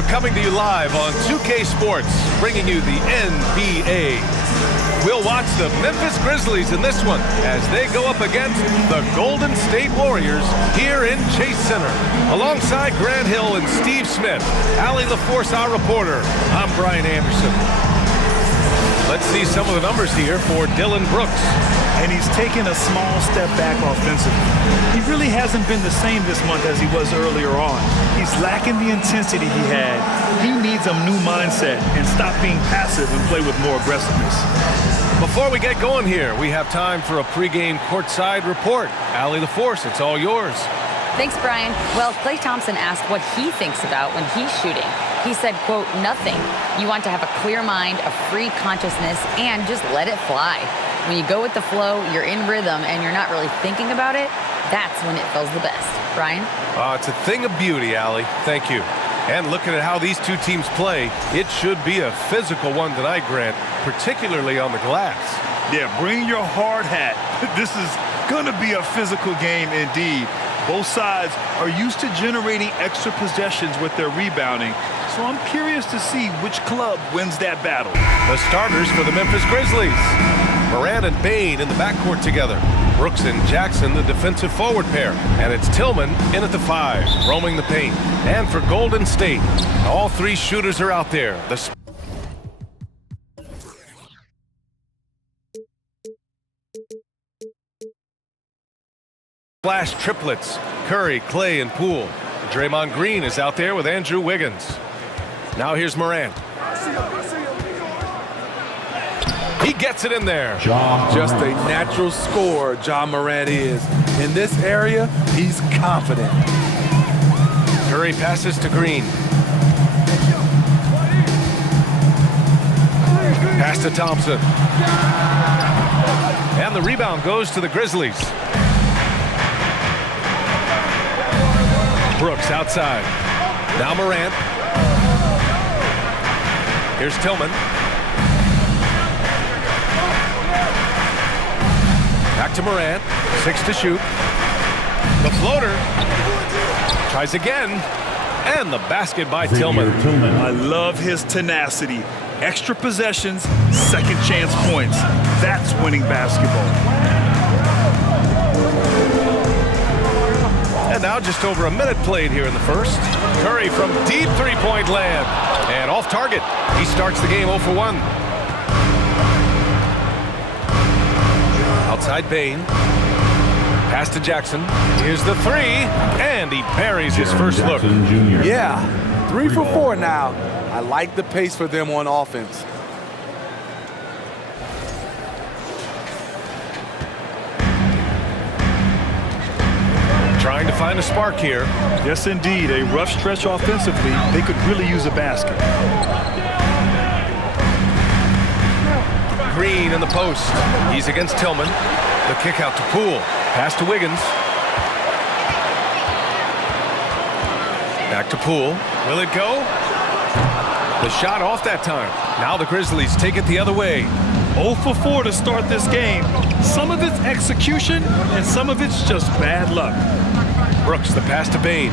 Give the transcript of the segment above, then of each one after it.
we're coming to you live on 2K Sports, bringing you the NBA. We'll watch the Memphis Grizzlies in this one as they go up against the Golden State Warriors here in Chase Center. Alongside Grant Hill and Steve Smith, Allie LaForce, our reporter, I'm Brian Anderson. Let's see some of the numbers here for Dillon Brooks. And he's taken a small step back offensively. He really hasn't been the same this month as he was earlier on. He's lacking the intensity he had. He needs a new mindset and stop being passive and play with more aggressiveness. Before we get going here, we have time for a pregame courtside report. Allie LaForce, it's all yours. Thanks, Brian. Well, Klay Thompson asked what he thinks about when he's shooting. He said, quote, nothing. You want to have a clear mind, a free consciousness, and just let it fly. When you go with the flow, you're in rhythm, and you're not really thinking about it, that's when it feels the best. Brian? It's a thing of beauty, Allie. Thank you. And looking at how these two teams play, it should be a physical one tonight, Grant, particularly on the glass. Yeah, bring your hard hat. This is going to be a physical game indeed. Both sides are used to generating extra possessions with their rebounding, so I'm curious to see which club wins that battle. The starters for the Memphis Grizzlies. Morant and Bane in the backcourt together. Brooks and Jackson, the defensive forward pair. And it's Tillman in at the 5, roaming the paint. And for Golden State, all three shooters are out there. The Flash triplets, Curry, Klay, and Poole. Draymond Green is out there with Andrew Wiggins. Now here's Morant. He gets it in there. Just a natural scorer, John Morant is. In this area, he's confident. Curry passes to Green. Pass to Thompson. And the rebound goes to the Grizzlies. Brooks outside. Now Morant. Here's Tillman. Back to Morant. 6 to shoot. The floater. Tries again. And the basket by Tillman. I love his tenacity. Extra possessions, second chance points. That's winning basketball. And now just over a minute played here in the first. Curry from deep three-point land. And off target. He starts the game 0 for 1. Outside Bane. Pass to Jackson. Here's the 3. And he buries his first look. Yeah, 3 for 4 now. I like the pace for them on offense. Trying to find a spark here. Yes, indeed. A rough stretch offensively. They could really use a basket. Green in the post. He's against Tillman. The kick out to Poole. Pass to Wiggins. Back to Poole. Will it go? The shot off that time. Now the Grizzlies take it the other way. 0 for 4 to start this game. Some of it's execution, and some of it's just bad luck. Brooks, the pass to Bane.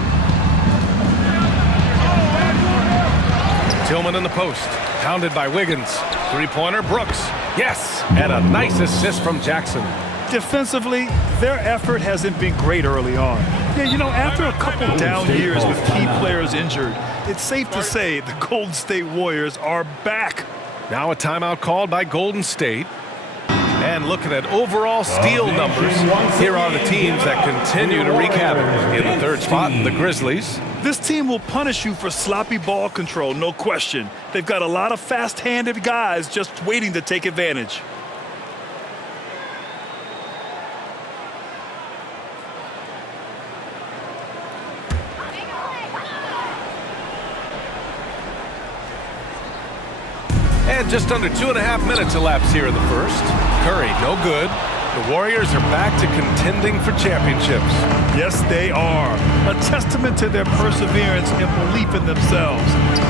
Tillman in the post. Pounded by Wiggins. Three-pointer, Brooks. Yes! And a nice assist from Jackson. Defensively, their effort hasn't been great early on. Yeah, you know, after a couple down years with key players injured, it's safe to say the Golden State Warriors are back. Now a timeout called by Golden State. And looking at overall steal numbers, here are the teams that continue to wreak havoc. In the third spot, the Grizzlies. This team will punish you for sloppy ball control, no question. They've got a lot of fast-handed guys just waiting to take advantage. And just under 2.5 minutes elapsed here in the first. Curry, no good. The Warriors are back to contending for championships. Yes, they are. A testament to their perseverance and belief in themselves.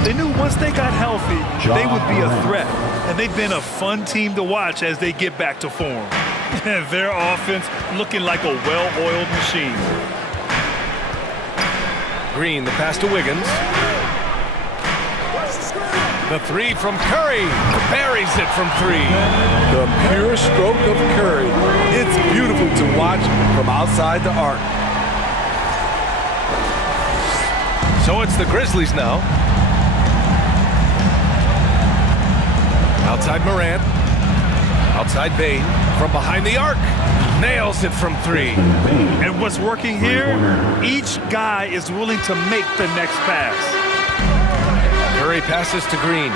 They knew once they got healthy, they would be a threat. And they've been a fun team to watch as they get back to form. Their offense looking like a well-oiled machine. Green, the pass to Wiggins. The three from Curry. Buries it from three. The pure stroke of Curry. It's beautiful to watch from outside the arc. So it's the Grizzlies now. Outside Morant. Outside Bane. From behind the arc. Nails it from three. And what's working here? Each guy is willing to make the next pass. Curry passes to Green.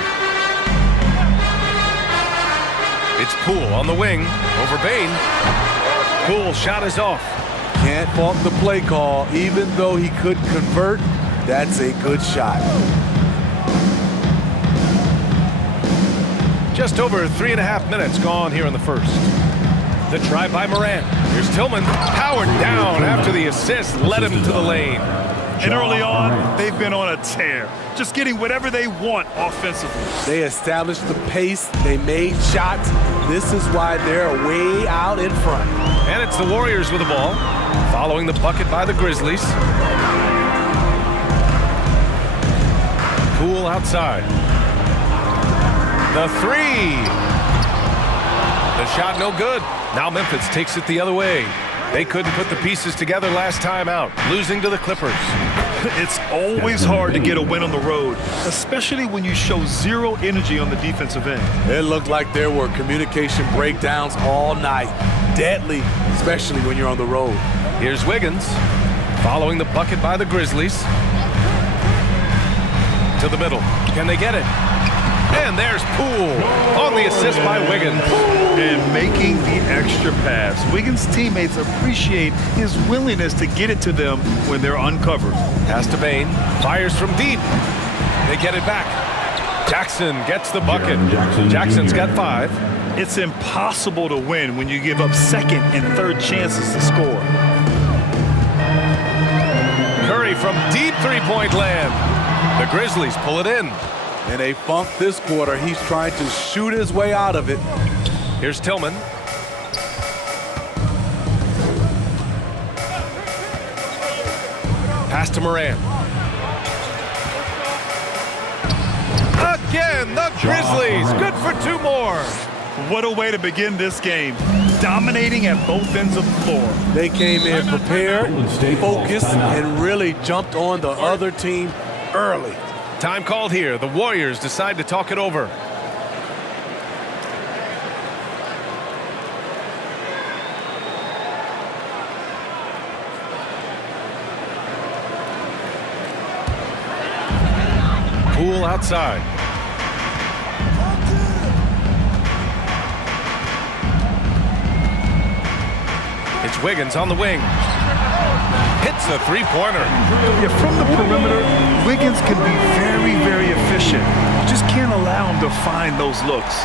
It's Poole on the wing over Bane. Poole shot is off. Can't fault the play call. Even though he could convert, that's a good shot. Just over 3.5 minutes gone here in the first. The try by Morant. Here's Tillman. Powered down after the assist led him to the lane. And early on, they've been on a tear. Just getting whatever they want offensively. They established the pace. They made shots. This is why they're way out in front. And it's the Warriors with the ball. Following the bucket by the Grizzlies. Poole outside. The three. The shot no good. Now Memphis takes it the other way. They couldn't put the pieces together last time out, losing to the Clippers. It's always hard to get a win on the road, especially when you show zero energy on the defensive end. It looked like there were communication breakdowns all night. Deadly, especially when you're on the road. Here's Wiggins, following the bucket by the Grizzlies. To the middle. Can they get it? And there's Poole on the assist by Wiggins. And making the extra pass. Wiggins' teammates appreciate his willingness to get it to them when they're uncovered. Pass to Bane, fires from deep. They get it back. Jackson gets the bucket. Jackson's got 5. It's impossible to win when you give up second and third chances to score. Curry from deep three-point land. The Grizzlies pull it in. In a funk this quarter, he's trying to shoot his way out of it. Here's Tillman. Pass to Morant. Again, the Grizzlies. Good for 2 more. What a way to begin this game. Dominating at both ends of the floor. They came in prepared, focused, and really jumped on the other team early. Time called here. The Warriors decide to talk it over. Poole outside. It's Wiggins on the wing. Hits the three-pointer. Yeah, from the perimeter, Wiggins can be very, very efficient. You just can't allow him to find those looks.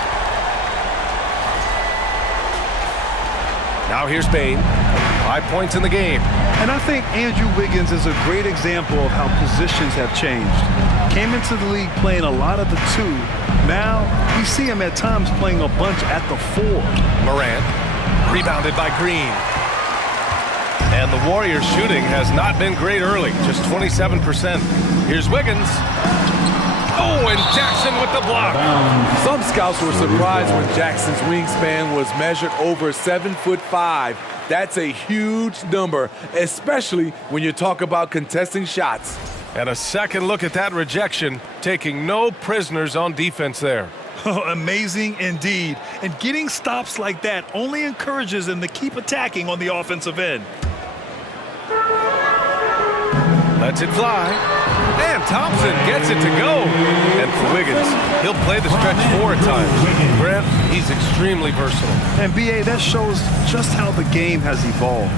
Now here's Bane. 5 points in the game. And I think Andrew Wiggins is a great example of how positions have changed. Came into the league playing a lot of the 2. Now we see him at times playing a bunch at the 4. Morant, rebounded by Green. And the Warriors shooting has not been great early, just 27%. Here's Wiggins. Oh, and Jackson with the block. Some scouts were surprised when Jackson's wingspan was measured over 7'5". That's a huge number, especially when you talk about contesting shots. And a second look at that rejection, taking no prisoners on defense there. Amazing indeed. And getting stops like that only encourages them to keep attacking on the offensive end. Lets it fly. And Thompson gets it to go. And for Wiggins, he'll play the stretch 4 at times. Grant, he's extremely versatile. And B.A., that shows just how the game has evolved.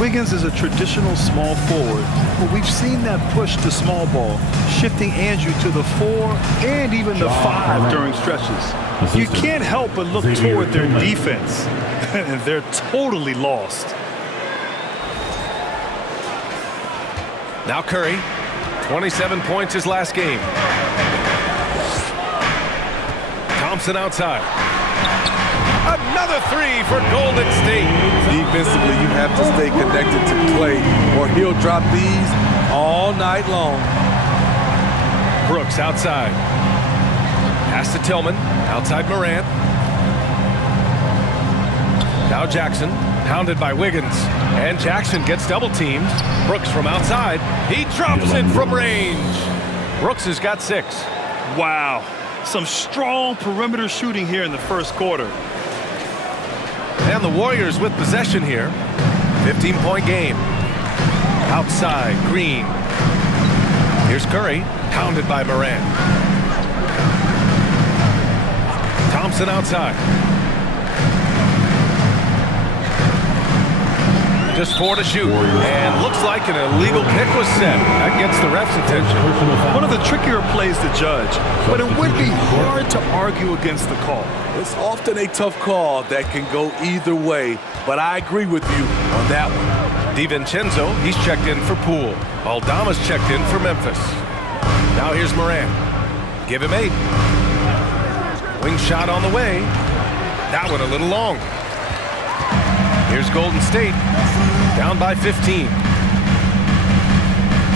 Wiggins is a traditional small forward, but we've seen that push to small ball, shifting Andrew to the 4 and even the 5 during stretches. You can't help but look toward their defense, and they're totally lost. Now Curry, 27 points his last game. Thompson outside. Another 3 for Golden State. Defensively, you have to stay connected to play, or he'll drop these all night long. Brooks outside. Pass to Tillman. Outside Morant. Now Jackson. Pounded by Wiggins. And Jackson gets double teamed. Brooks from outside. He drops it from range. Brooks has got 6. Wow. Some strong perimeter shooting here in the first quarter. And the Warriors with possession here. 15-point game. Outside, Green. Here's Curry, pounded by Morant. Thompson outside. Just 4 to shoot. And looks like an illegal pick was set. That gets the ref's attention. One of the trickier plays to judge, but it would be hard to argue against the call. It's often a tough call that can go either way, but I agree with you on that one. DiVincenzo, he's checked in for Poole. Aldama's checked in for Memphis. Now here's Morant. Give him 8. Wing shot on the way. That one a little long. Here's Golden State. Down by 15.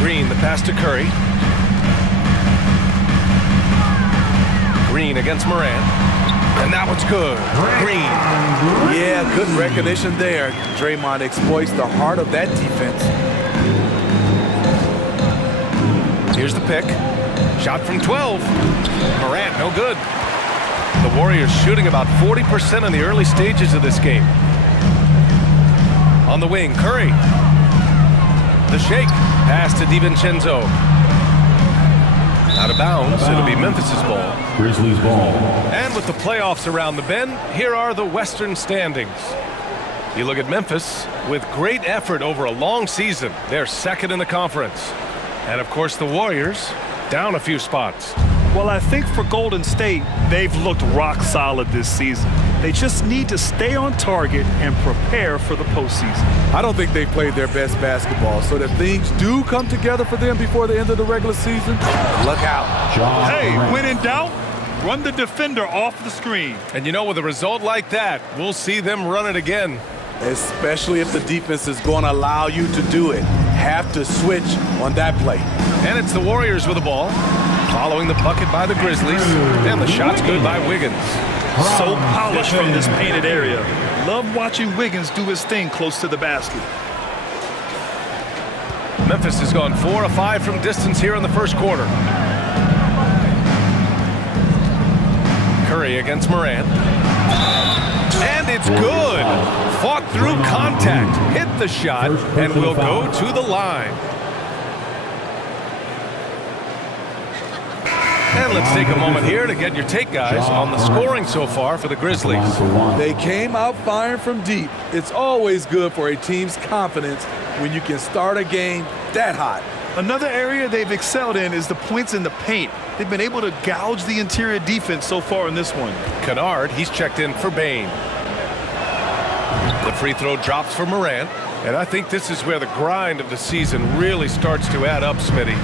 Green, the pass to Curry. Green against Morant. And that one's good. Green. Yeah, good recognition there. Draymond exploits the heart of that defense. Here's the pick. Shot from 12. Morant, no good. The Warriors shooting about 40% in the early stages of this game. On the wing, Curry. The shake. Pass to DiVincenzo. Out of bounds. It'll be Memphis's ball. Grizzlies ball. And with the playoffs around the bend, here are the Western standings. You look at Memphis, with great effort over a long season. They're second in the conference. And, of course, the Warriors down a few spots. Well, I think for Golden State, they've looked rock solid this season. They just need to stay on target and prepare for the postseason. I don't think they played their best basketball, so that things do come together for them before the end of the regular season, look out. Hey, when in doubt, run the defender off the screen. And you know, with a result like that, we'll see them run it again. Especially if the defense is going to allow you to do it. Have to switch on that play. And it's the Warriors with the ball. Following the bucket by the Grizzlies. And the shot's good by Wiggins. So polished from this painted area. Love watching Wiggins do his thing close to the basket. Memphis has gone 4 of 5 from distance here in the first quarter. Curry against Morant. And it's good. Fought through contact. Hit the shot and will go to the line. And let's take a moment here to get your take, guys, on the scoring so far for the Grizzlies. They came out firing from deep. It's always good for a team's confidence when you can start a game that hot. Another area they've excelled in is the points in the paint. They've been able to gouge the interior defense so far in this one. Kennard, he's checked in for Bain. The free throw drops for Morant. And I think this is where the grind of the season really starts to add up, Smitty.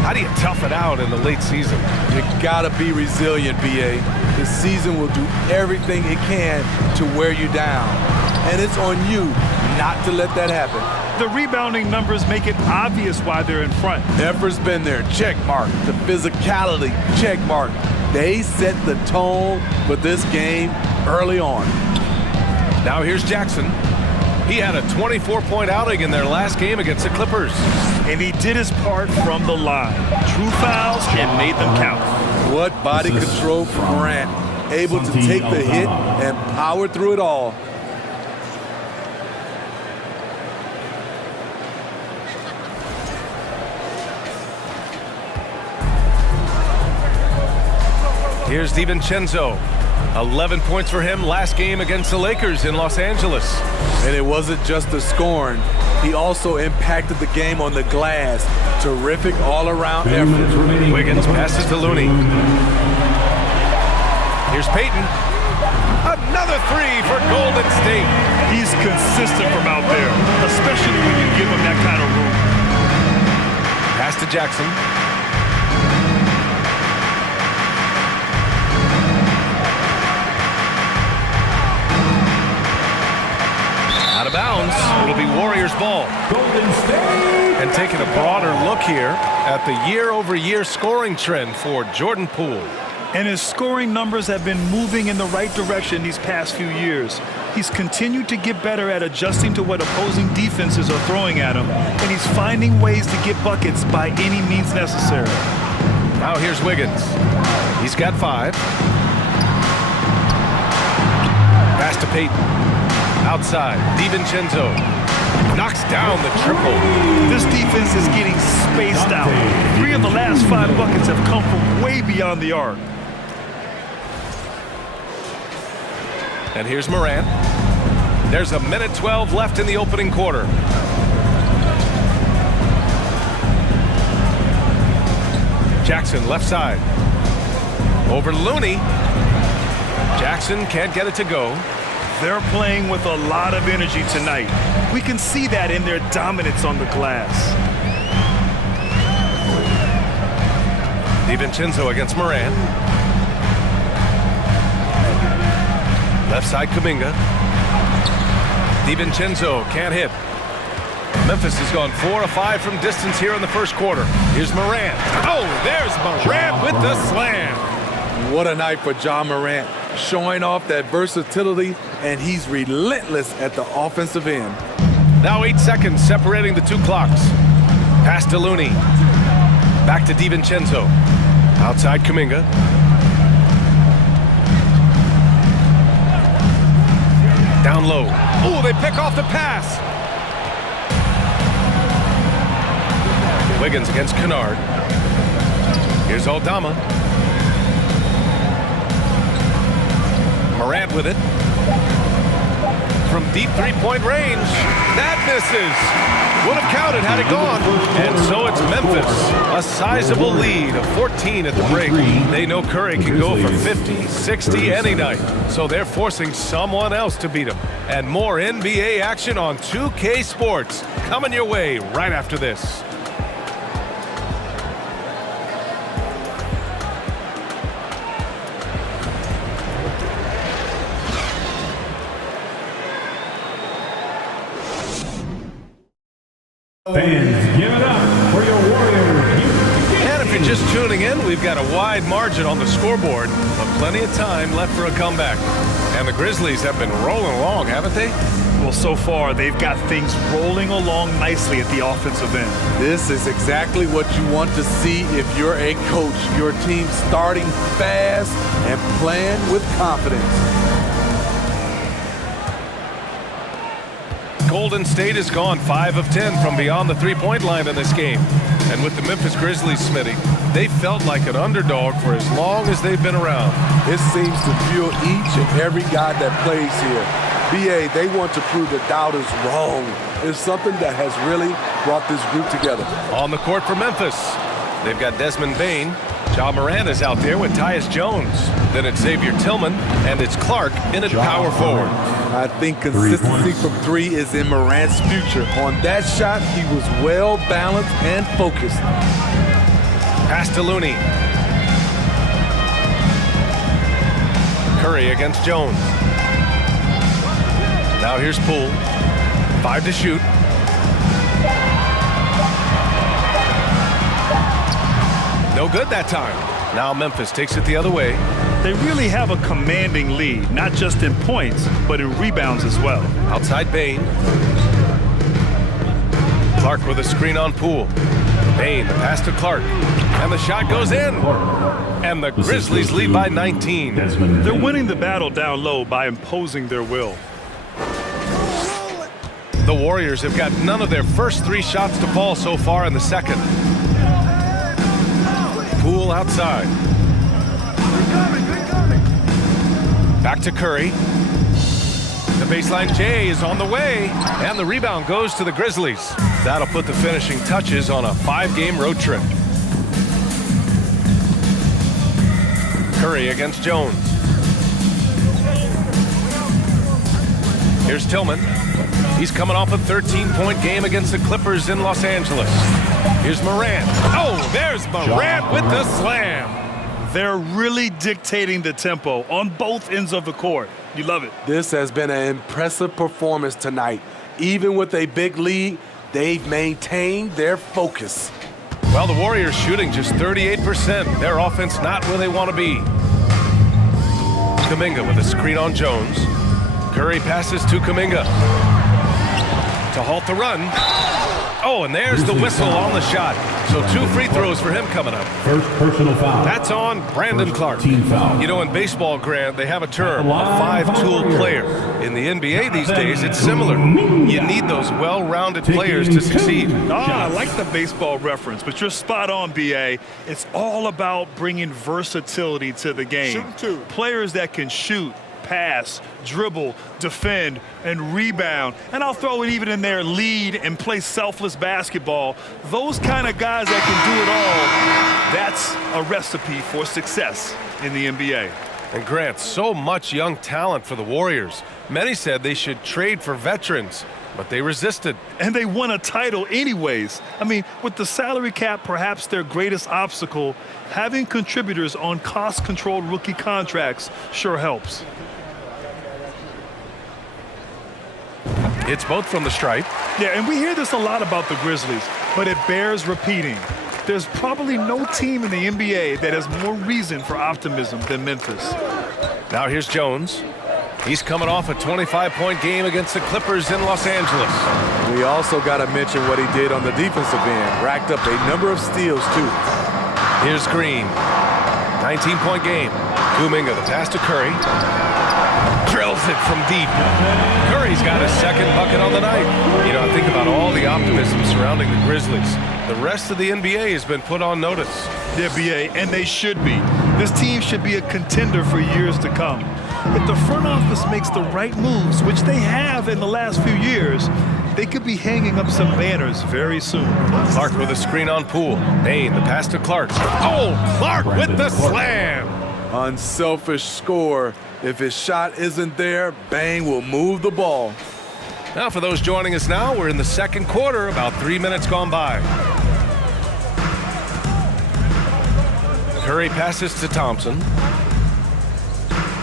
How do you tough it out in the late season? You gotta be resilient, BA. The season will do everything it can to wear you down. And it's on you not to let that happen. The rebounding numbers make it obvious why they're in front. Effort's been there, check mark. The physicality, check mark. They set the tone for this game early on. Now here's Jackson. He had a 24-point outing in their last game against the Clippers. And he did his part from the line. True fouls and made them count. What body control from Morant. Able to take the hit and power through it all. Here's DiVincenzo. 11 points for him last game against the Lakers in Los Angeles. And it wasn't just the scoring. He also impacted the game on the glass. Terrific all-around effort. Wiggins passes to Looney. Here's Payton. Another 3 for Golden State. He's consistent from out there, especially when you give him that kind of room. Pass to Jackson. Out of bounds. It'll be Warriors ball. Golden State. And taking a broader look here at the year-over-year scoring trend for Jordan Poole. And his scoring numbers have been moving in the right direction these past few years. He's continued to get better at adjusting to what opposing defenses are throwing at him, and he's finding ways to get buckets by any means necessary. Now here's Wiggins. He's got 5. Pass to Peyton. Outside, DiVincenzo knocks down the triple. This defense is getting spaced out. 3 of the last 5 buckets have come from way beyond the arc. And here's Morant. There's 1:12 left in the opening quarter. Jackson left side. Over Looney. Jackson can't get it to go. They're playing with a lot of energy tonight. We can see that in their dominance on the glass. DiVincenzo against Morant. Left side Kuminga. DiVincenzo can't hit. Memphis has gone 4 of 5 from distance here in the first quarter. Here's Morant. Oh, there's Morant with the slam. What a night for Ja Morant, showing off that versatility, and he's relentless at the offensive end. Now 8 seconds separating the 2 clocks. Pass to Looney. Back to DiVincenzo. Outside Kuminga. Down low. Oh, they pick off the pass. Wiggins against Kennard. Here's Aldama. Morant with it. From deep three-point range. That misses. Would have counted had it gone. And so it's Memphis. A sizable lead of 14 at the break. They know Curry can go for 50, 60 any night. So they're forcing someone else to beat them. And more NBA action on 2K Sports. Coming your way right after this. Fans, give it up for your Warriors. And if you're just tuning in, we've got a wide margin on the scoreboard, but plenty of time left for a comeback. And the Grizzlies have been rolling along, haven't they? Well, so far, they've got things rolling along nicely at the offensive end. This is exactly what you want to see if you're a coach. Your team starting fast and playing with confidence. Golden State has gone 5 of 10 from beyond the three-point line in this game. And with the Memphis Grizzlies, Smitty, they felt like an underdog for as long as they've been around. It seems to fuel each and every guy that plays here. BA, they want to prove the doubters wrong. It's something that has really brought this group together. On the court for Memphis, they've got Desmond Bane. Ja Morant is out there with Tyus Jones. Then it's Xavier Tillman, and it's Clark in at power forward. I think consistency from 3 is in Morant's future. On that shot, he was well balanced and focused. Pass to Looney. Curry against Jones. Now here's Poole. 5 to shoot. No good that time. Now Memphis takes it the other way. They really have a commanding lead, not just in points, but in rebounds as well. Outside Bane. Clark with a screen on Poole. Bane, the pass to Clark. And the shot goes in. And the Grizzlies lead by 19. They're winning the battle down low by imposing their will. The Warriors have got none of their first 3 shots to fall so far in the second. Poole outside. Back to Curry. The baseline J is on the way, and the rebound goes to the Grizzlies. That'll put the finishing touches on a 5-game road trip. Curry against Jones. Here's Tillman. He's coming off a 13-point game against the Clippers in Los Angeles. Here's Morant. Oh, there's Morant with the slam. They're really dictating the tempo on both ends of the court. You love it. This has been an impressive performance tonight. Even with a big lead, they've maintained their focus. Well, the Warriors shooting just 38%. Their offense not where they want to be. Kuminga with a screen on Jones. Curry passes to Kuminga to halt the run. Oh, and there's the whistle on the shot. So 2 free throws for him coming up. First personal foul. That's on Brandon Clark. Team foul. You know, in baseball, Grant, they have a term, a 5-tool player. In the NBA these days, it's similar. You need those well-rounded players to succeed. I like the baseball reference, but you're spot on, B.A. It's all about bringing versatility to the game. Shooting too. Players that can shoot, pass, dribble, defend, and rebound. And I'll throw it even in there, lead and play selfless basketball. Those kind of guys that can do it all, that's a recipe for success in the NBA. And Grant, so much young talent for the Warriors. Many said they should trade for veterans, but they resisted. And they won a title anyways. I mean, with the salary cap perhaps their greatest obstacle, having contributors on cost-controlled rookie contracts sure helps. It's both from the stripe. Yeah, and we hear this a lot about the Grizzlies, but it bears repeating. There's probably no team in the NBA that has more reason for optimism than Memphis. Now here's Jones. He's coming off a 25-point game against the Clippers in Los Angeles. We also got to mention what he did on the defensive end. Racked up a number of steals, too. Here's Green. 19-point game. Kuminga, the pass to Curry. Drills it from deep. Curry's got his second bucket on the night. You know, think about all the optimism surrounding the Grizzlies. The rest of the NBA has been put on notice. The NBA, and they should be. This team should be a contender for years to come. If the front office makes the right moves, which they have in the last few years, they could be hanging up some banners very soon. Clark with a screen on Poole. Payne, the pass to Clark. Oh, Clark with the slam. Unselfish score. If his shot isn't there, Bang will move the ball. Now for those joining us now, we're in the second quarter, about 3 minutes gone by. Curry passes to Thompson.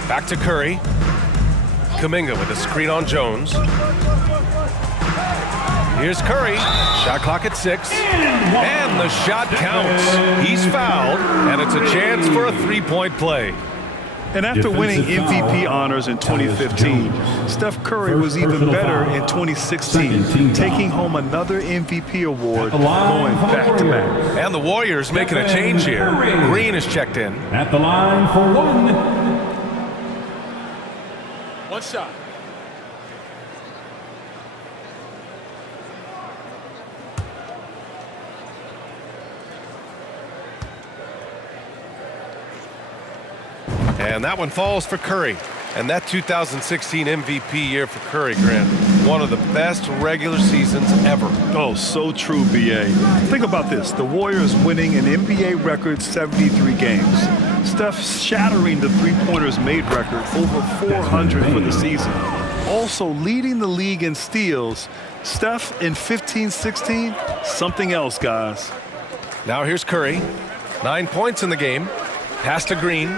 Back to Curry. Kuminga with a screen on Jones. Here's Curry. Shot clock at 6. And the shot counts. He's fouled, and it's a chance for a three-point play. And after winning MVP honors in 2015, Steph Curry was even better in 2016, taking home another MVP award, going back-to-back. And the Warriors making a change here. Green is checked in. At the line for one. One shot. And that one falls for Curry. And that 2016 MVP year for Curry, Grant, one of the best regular seasons ever. Oh, so true, B.A. Think about this. The Warriors winning an NBA record 73 games. Steph shattering the three-pointers made record, over 400 for the season. Also leading the league in steals. Steph in 15-16, something else, guys. Now here's Curry. 9 points in the game. Pass to Green.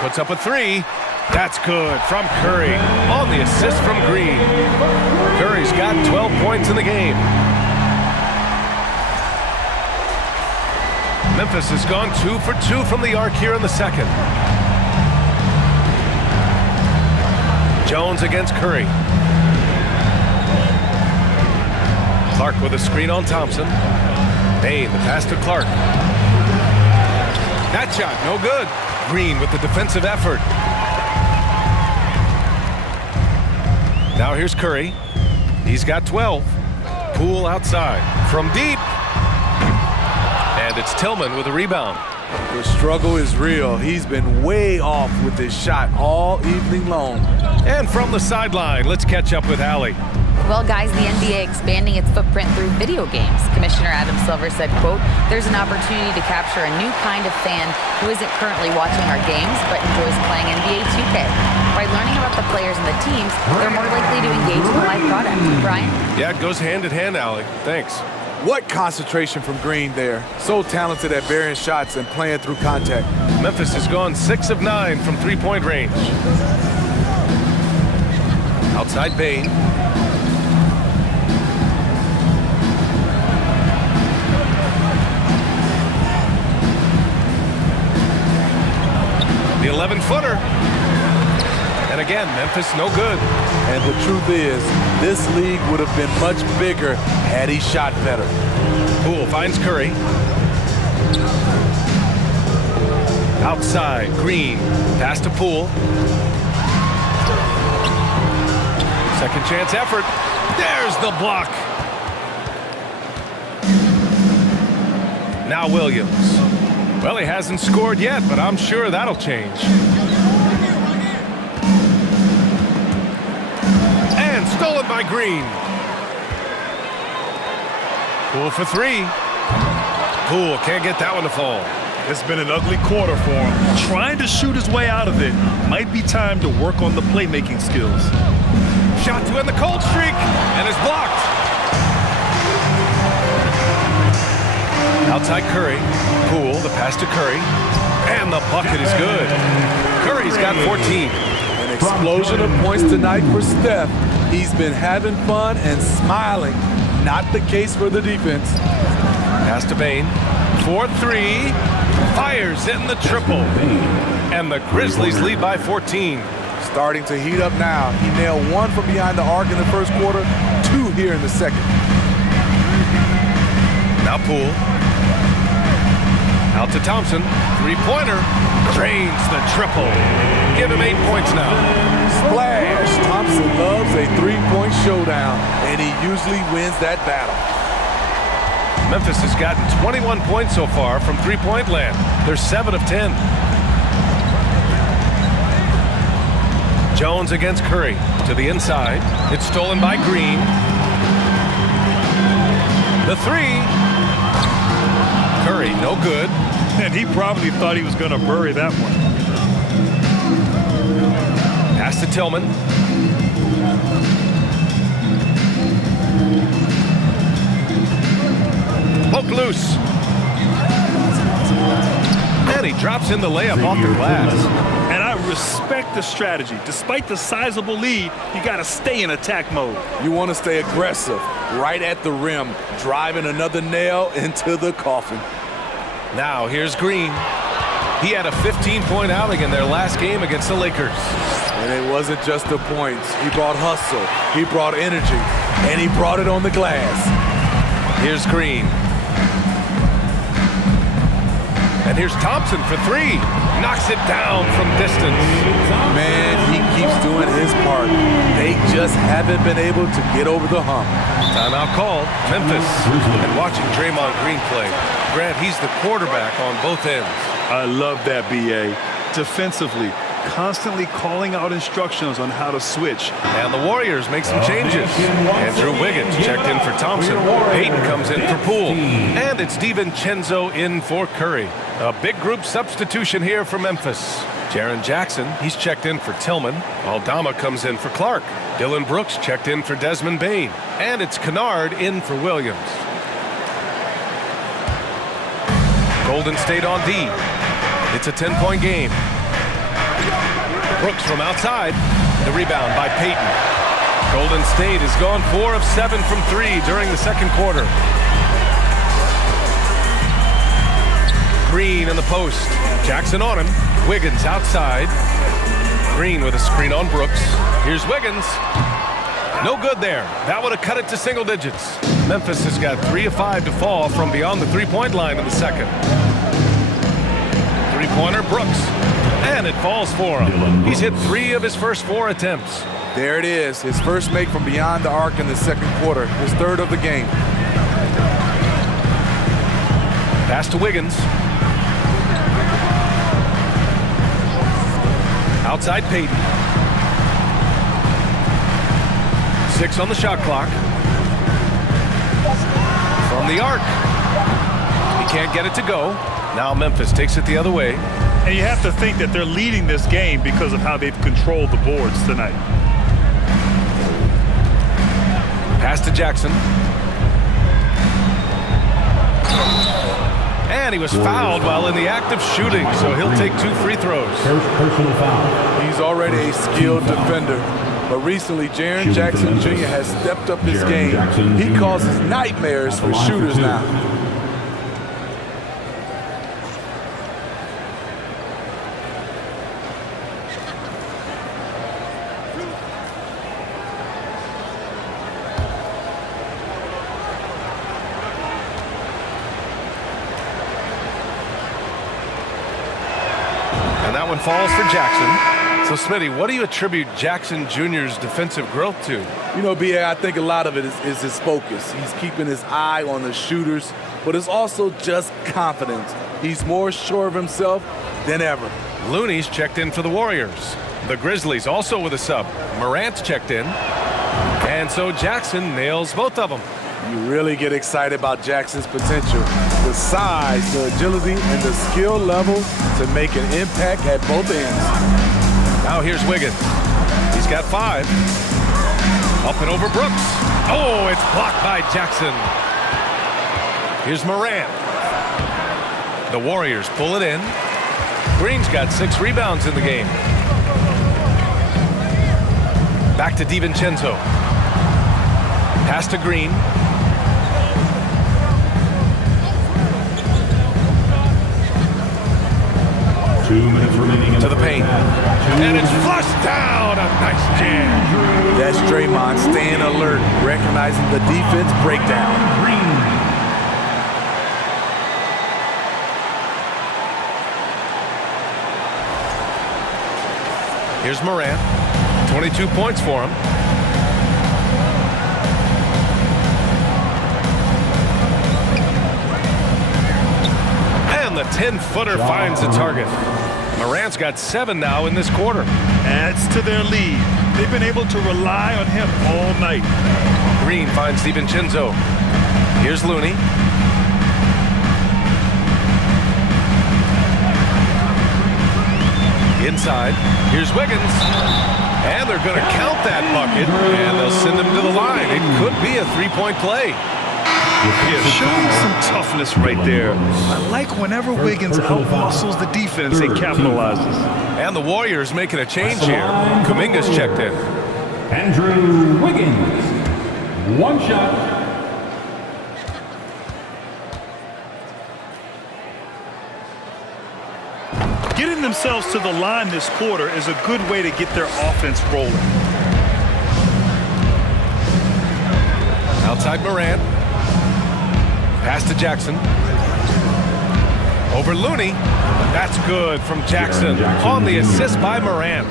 Puts up a 3. That's good from Curry on the assist from Green. Curry's got 12 points in the game. Memphis has gone 2 for 2 from the arc here in the second. Jones against Curry. Clark with a screen on Thompson. Payne, the pass to Clark. That shot, no good. Green with the defensive effort. Now here's Curry. He's got 12. Poole outside from deep. And it's Tillman with a rebound. The struggle is real. He's been way off with his shot all evening long. And from the sideline, let's catch up with Allie. Well, guys, the NBA expanding its footprint through video games. Commissioner Adam Silver said, quote, "There's an opportunity to capture a new kind of fan who isn't currently watching our games but enjoys playing NBA 2K. By learning about the players and the teams, they're more likely to engage in the live product." Brian? Yeah, it goes hand in hand, Allie. Thanks. What concentration from Green there. So talented at varying shots and playing through contact. Memphis has gone 6 of 9 from three-point range. Outside Payne. The 7-footer. And again, Memphis no good. And the truth is, this league would have been much bigger had he shot better. Poole finds Curry. Outside, Green. Pass to Poole. Second chance effort. There's the block. Now Williams. Well, he hasn't scored yet, but I'm sure that'll change. And stolen by Green. Poole for three. Poole can't get that one to fall. It's been an ugly quarter for him. Trying to shoot his way out of it. Might be time to work on the playmaking skills. Shot to end the cold streak, and is blocked. Outside Curry. Poole, the pass to Curry. And the bucket is good. Curry's got 14. An explosion of points tonight for Steph. He's been having fun and smiling. Not the case for the defense. Pass to Bane. 4-3. Fires in the triple. And the Grizzlies lead by 14. Starting to heat up now. He nailed one from behind the arc in the first quarter, two here in the second. Now Poole. Out to Thompson. Three-pointer. Drains the triple. Give him 8 points now. Splash! Thompson loves a three-point showdown, and he usually wins that battle. Memphis has gotten 21 points so far from three-point land. They're 7 of 10. Jones against Curry. To the inside. It's stolen by Green. The three. Curry, no good. And he probably thought he was going to bury that one. Pass to Tillman. Poke loose. And he drops in the layup off the glass. And I respect the strategy. Despite the sizable lead, you got to stay in attack mode. You want to stay aggressive, right at the rim, driving another nail into the coffin. Now here's Green. He had a 15-point outing in their last game against the Lakers. And it wasn't just the points. He brought hustle, he brought energy, and he brought it on the glass. Here's Green. And here's Thompson for three. Knocks it down from distance. Man, he keeps doing his part. They just haven't been able to get over the hump. Timeout called. Memphis. And watching Draymond Green play. Grant, he's the quarterback on both ends. I love that, B.A. Defensively, constantly calling out instructions on how to switch. And the Warriors make some changes. Andrew Wiggins checked in for Thompson. Payton comes in for Poole. And it's DiVincenzo in for Curry. A big group substitution here for Memphis. Jaren Jackson, he's checked in for Tillman. Aldama comes in for Clark. Dylan Brooks checked in for Desmond Bane. And it's Kennard in for Williams. Golden State on D. It's a 10-point game. Brooks from outside. The rebound by Payton. Golden State has gone 4 of 7 from 3 during the second quarter. Green in the post. Jackson on him. Wiggins outside. Green with a screen on Brooks. Here's Wiggins. No good there. That would have cut it to single digits. Memphis has got 3 of 5 to fall from beyond the three-point line in the second. Three-pointer, Brooks. And it falls for him. He's hit 3 of his first 4 attempts. There it is. His first make from beyond the arc in the second quarter. His third of the game. Pass to Wiggins. Outside Payton. 6 on the shot clock. From the arc. He can't get it to go. Now Memphis takes it the other way. And you have to think that they're leading this game because of how they've controlled the boards tonight. Pass to Jackson. And he was fouled while in the act of shooting, so he'll take 2 free throws. Personal foul. He's already a skilled defender. But recently, Jaren Jackson Jr. has stepped up his game. He causes nightmares for shooters now. that one falls for Jackson. So, Smitty, what do you attribute Jackson Jr.'s defensive growth to? You know, B.A., I think a lot of it is his focus. He's keeping his eye on the shooters, but it's also just confidence. He's more sure of himself than ever. Looney's checked in for the Warriors. The Grizzlies also with a sub. Morant's checked in. And so Jackson nails both of them. You really get excited about Jackson's potential. The size, the agility, and the skill level to make an impact at both ends. Now here's Wiggins. He's got 5. Up and over Brooks. Oh, it's blocked by Jackson. Here's Morant. The Warriors pull it in. Green's got 6 rebounds in the game. Back to DiVincenzo. Pass to Green. To the paint. And it's flushed down. A nice jam. That's Draymond staying alert, recognizing the defense breakdown. Here's Morant. 22 points for him. And the 10-footer finds the target. Morant's got 7 now in this quarter. Adds to their lead. They've been able to rely on him all night. Green finds DiVincenzo. Here's Looney. Inside. Here's Wiggins. And they're going to count that bucket. And they'll send him to the line. It could be a 3-point play. Yeah, showing some toughness right there. I like whenever Wiggins outmuscles the defense and capitalizes. And the Warriors making a change here. Kuminga's checked in. Andrew Wiggins. 1 shot. Getting themselves to the line this quarter is a good way to get their offense rolling. Outside Morant. Pass to Jackson. Over Looney. That's good from Jackson on the assist by Morant.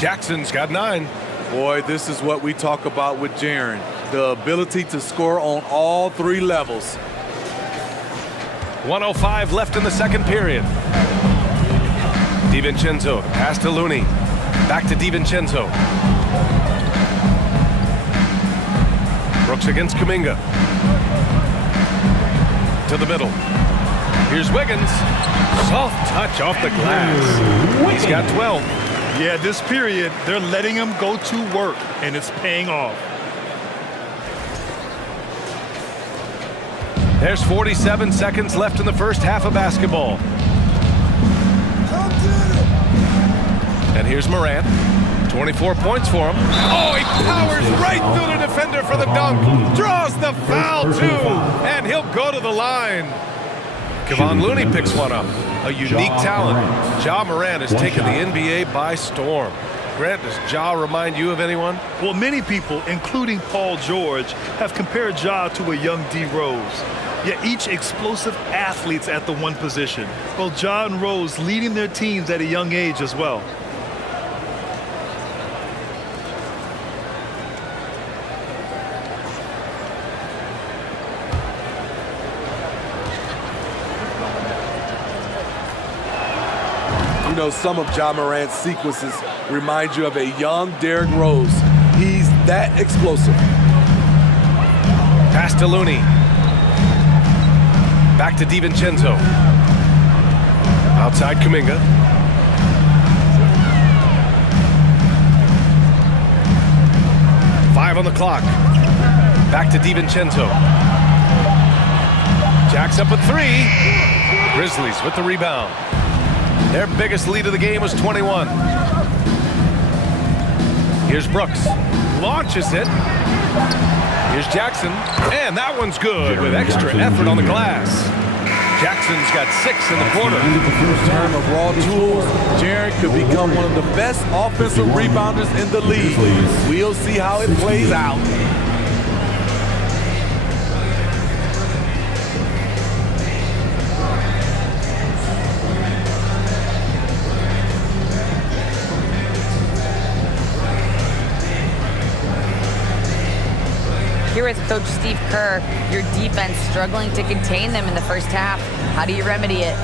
Jackson's got 9. Boy, this is what we talk about with Jaren. The ability to score on all 3 levels. 1:05 left in the second period. DiVincenzo, pass to Looney. Back to DiVincenzo. Brooks against Kuminga. To the middle. Here's Wiggins. Soft touch off the glass. He's got 12. Yeah, this period, they're letting him go to work, and it's paying off. There's 47 seconds left in the first half of basketball. And here's Morant. 24 points for him. Oh, he powers right through the defender for the dunk. Draws the foul, too. And he'll go to the line. Kevon Looney picks one up. A unique talent. Ja Morant has taken the NBA by storm. Grant, does Ja remind you of anyone? Well, many people, including Paul George, have compared Ja to a young D. Rose. Yet each explosive athletes at the one position. Both Ja and Rose leading their teams at a young age as well. You know, some of Ja Morant's sequences remind you of a young Derrick Rose. He's that explosive. Pass to Looney. Back to DiVincenzo. Outside Kuminga. Five on the clock. Back to DiVincenzo. Jacks up a 3. Grizzlies with the rebound. Their biggest lead of the game was 21. Here's Brooks. Launches it. Here's Jackson. And that one's good with extra effort on the glass. Jackson's got 6 in the quarter. In terms of raw tools, Jaren could become one of the best offensive rebounders in the league. We'll see how it plays out. Here with Coach Steve Kerr, your defense struggling to contain them in the first half. How do you remedy it?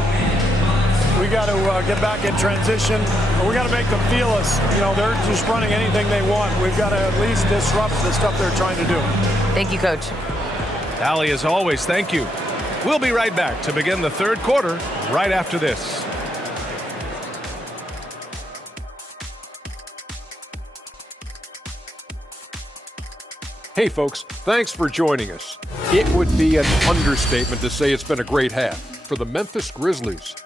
We got to get back in transition. We got to make them feel us. You know, they're just running anything they want. We've got to at least disrupt the stuff they're trying to do. Thank you, Coach. Allie, as always, thank you. We'll be right back to begin the third quarter right after this. Hey folks, thanks for joining us. It would be an understatement to say it's been a great half for the Memphis Grizzlies.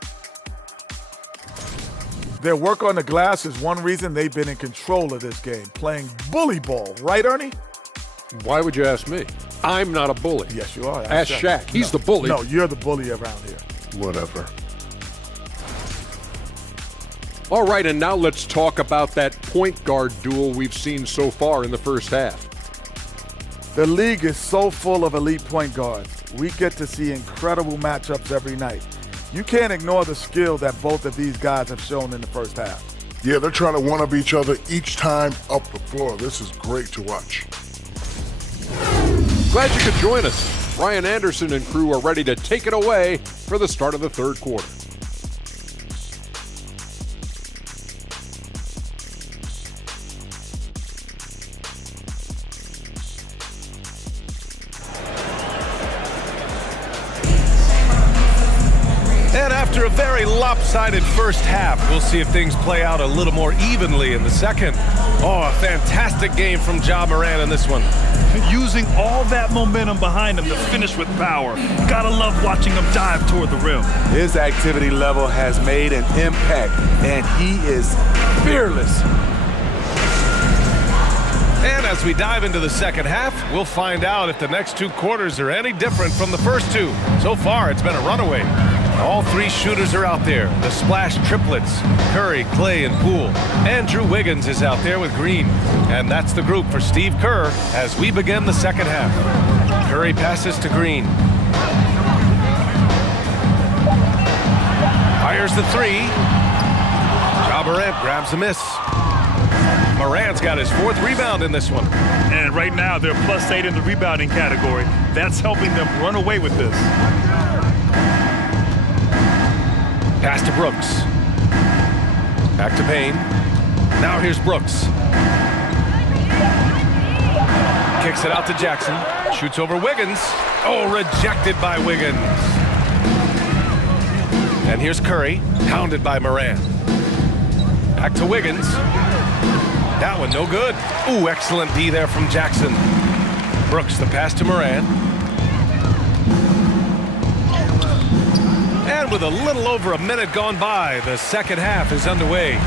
Their work on the glass is one reason they've been in control of this game, playing bully ball. Right, Ernie? Why would you ask me? I'm not a bully. Yes, you are. Ask Shaq. He's the bully. No, you're the bully around here. Whatever. All right, and now let's talk about that point guard duel we've seen so far in the first half. The league is so full of elite point guards. We get to see incredible matchups every night. You can't ignore the skill that both of these guys have shown in the first half. Yeah, they're trying to one-up each other each time up the floor. This is great to watch. Glad you could join us. Ryan Anderson and crew are ready to take it away for the start of the third quarter. And after a very lopsided first half, we'll see if things play out a little more evenly in the second. Oh, a fantastic game from Ja Morant in this one. Using all that momentum behind him to finish with power. Gotta love watching him dive toward the rim. His activity level has made an impact, and he is fearless. And as we dive into the second half, we'll find out if the next two quarters are any different from the first two. So far, it's been a runaway. All three shooters are out there. The splash triplets, Curry, Clay, and Poole. Andrew Wiggins is out there with Green. And that's the group for Steve Kerr as we begin the second half. Curry passes to Green. Fires the three. Ja Morant grabs a miss. Morant's got his fourth rebound in this one. And right now, they're +8 in the rebounding category. That's helping them run away with this. Pass to Brooks. Back to Payne. Now here's Brooks. Kicks it out to Jackson. Shoots over Wiggins. Oh, rejected by Wiggins. And here's Curry, pounded by Morant. Back to Wiggins. That one no good. Ooh, excellent D there from Jackson. Brooks, the pass to Morant. And with a little over a minute gone by, the second half is underway.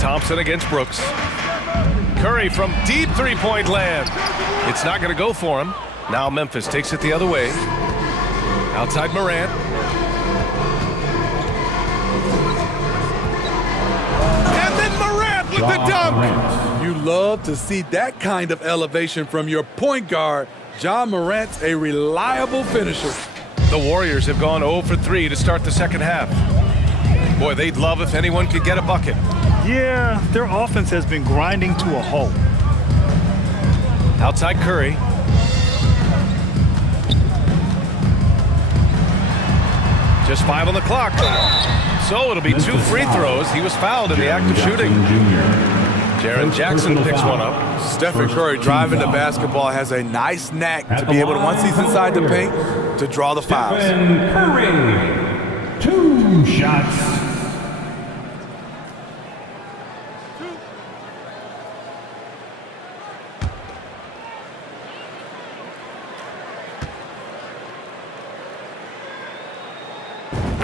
Thompson against Brooks. Curry from deep three-point land. It's not going to go for him. Now Memphis takes it the other way. Outside Morant. And then Morant with the dunk. You love to see that kind of elevation from your point guard. Ja Morant's a reliable finisher. The Warriors have gone 0 for 3 to start the second half. Boy, they'd love if anyone could get a bucket. Yeah, their offense has been grinding to a halt. Outside Curry. Just 5 on the clock. So it'll be 2 free throws. He was fouled in the act of shooting. Jaren Jackson picks one up. Stephen Curry driving the basketball has a nice knack to be able to, once he's inside the paint, to draw the fouls. Curry, 2 shots.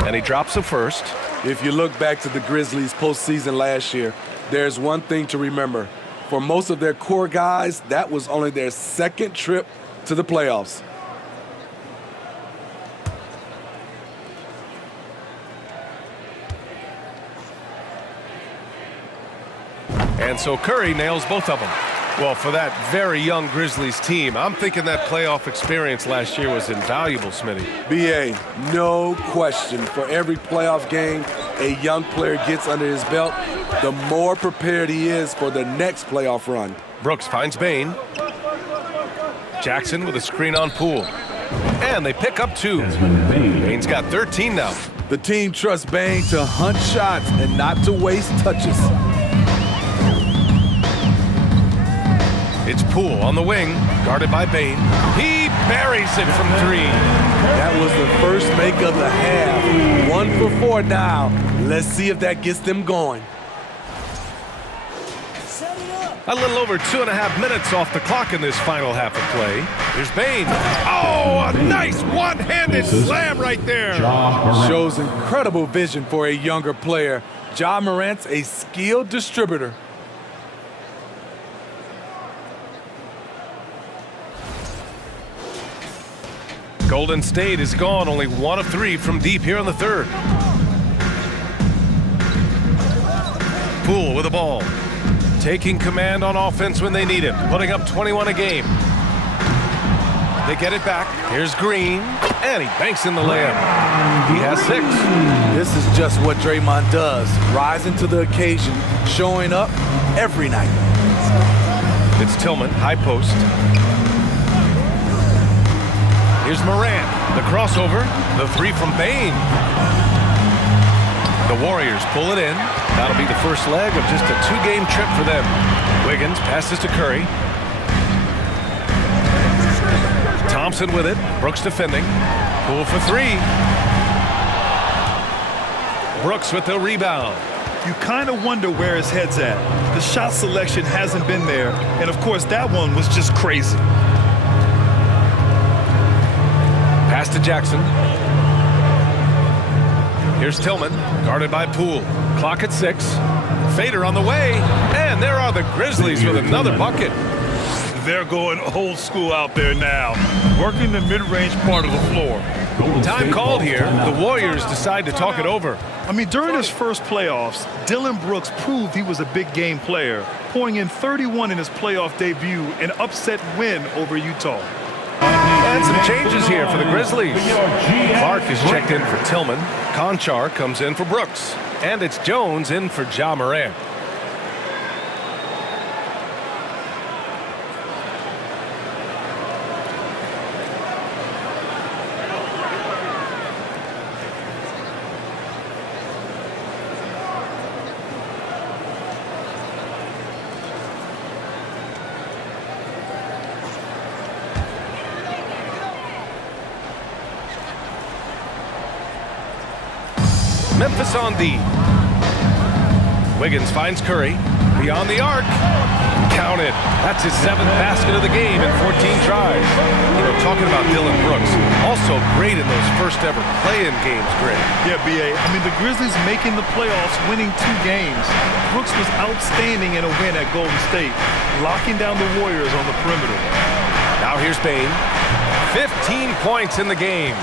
And he drops the first. If you look back to the Grizzlies postseason last year, there's one thing to remember. For most of their core guys, that was only their second trip to the playoffs. And so Curry nails both of them. Well, for that very young Grizzlies team, I'm thinking that playoff experience last year was invaluable, Smitty. BA, no question. For every playoff game a young player gets under his belt, the more prepared he is for the next playoff run. Brooks finds Bain. Jackson with a screen on Poole. And they pick up 2. Bain's got 13 now. The team trusts Bain to hunt shots and not to waste touches. It's Poole on the wing, guarded by Bain. He buries it from 3. That was the first make of the half. 1 for 4 now. Let's see if that gets them going. A little over 2.5 minutes off the clock in this final half of play. Here's Bain. Oh, a nice one-handed slam right there. Shows incredible vision for a younger player. Ja Morant's a skilled distributor. Golden State is gone, only 1 of 3 from deep here in the third. Poole with the ball. Taking command on offense when they need him, putting up 21 a game. They get it back. Here's Green, and he banks in the layup. He has 6. This is just what Draymond does, rising to the occasion, showing up every night. It's Tillman, high post. Here's Morant, the crossover, the 3 from Bain. The Warriors pull it in. That'll be the first leg of just a 2-game trip for them. Wiggins passes to Curry. Thompson with it. Brooks defending. Poole for 3. Brooks with the rebound. You kind of wonder where his head's at. The shot selection hasn't been there. And, of course, that one was just crazy. Pass to Jackson. Here's Tillman, guarded by Poole. Clock at 6. Fader on the way. And there are the Grizzlies with another bucket. They're going old school out there now, working the mid-range part of the floor. Time called here. The Warriors decide to talk it over. I mean, during his first playoffs, Dillon Brooks proved he was a big game player, pouring in 31 in his playoff debut, an upset win over Utah. And some changes here for the Grizzlies. Clark is checked in for Tillman. Conchar comes in for Brooks. And it's Jones in for Ja Morant. Memphis on D. Wiggins finds Curry. Beyond the arc. Counted. That's his 7th basket of the game in 14 tries. You know, talking about Dillon Brooks, also great in those first ever play-in games, Greg. Yeah, B.A. I mean, the Grizzlies making the playoffs, winning 2 games. Brooks was outstanding in a win at Golden State, locking down the Warriors on the perimeter. Now here's Bain. 15 points in the game.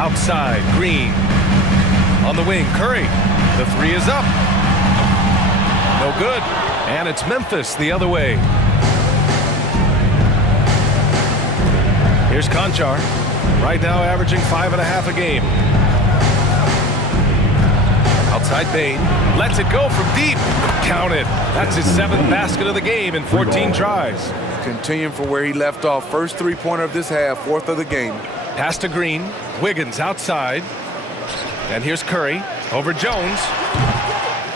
Outside, Green. On the wing, Curry. The 3 is up. No good. And it's Memphis the other way. Here's Conchar. Right now averaging 5.5 a game. Outside Bain. Lets it go from deep. Counted. That's his 7th basket of the game in 14 tries. Continuing from where he left off. First 3-pointer of this half, 4th of the game. Pass to Green. Wiggins outside. And here's Curry over Jones.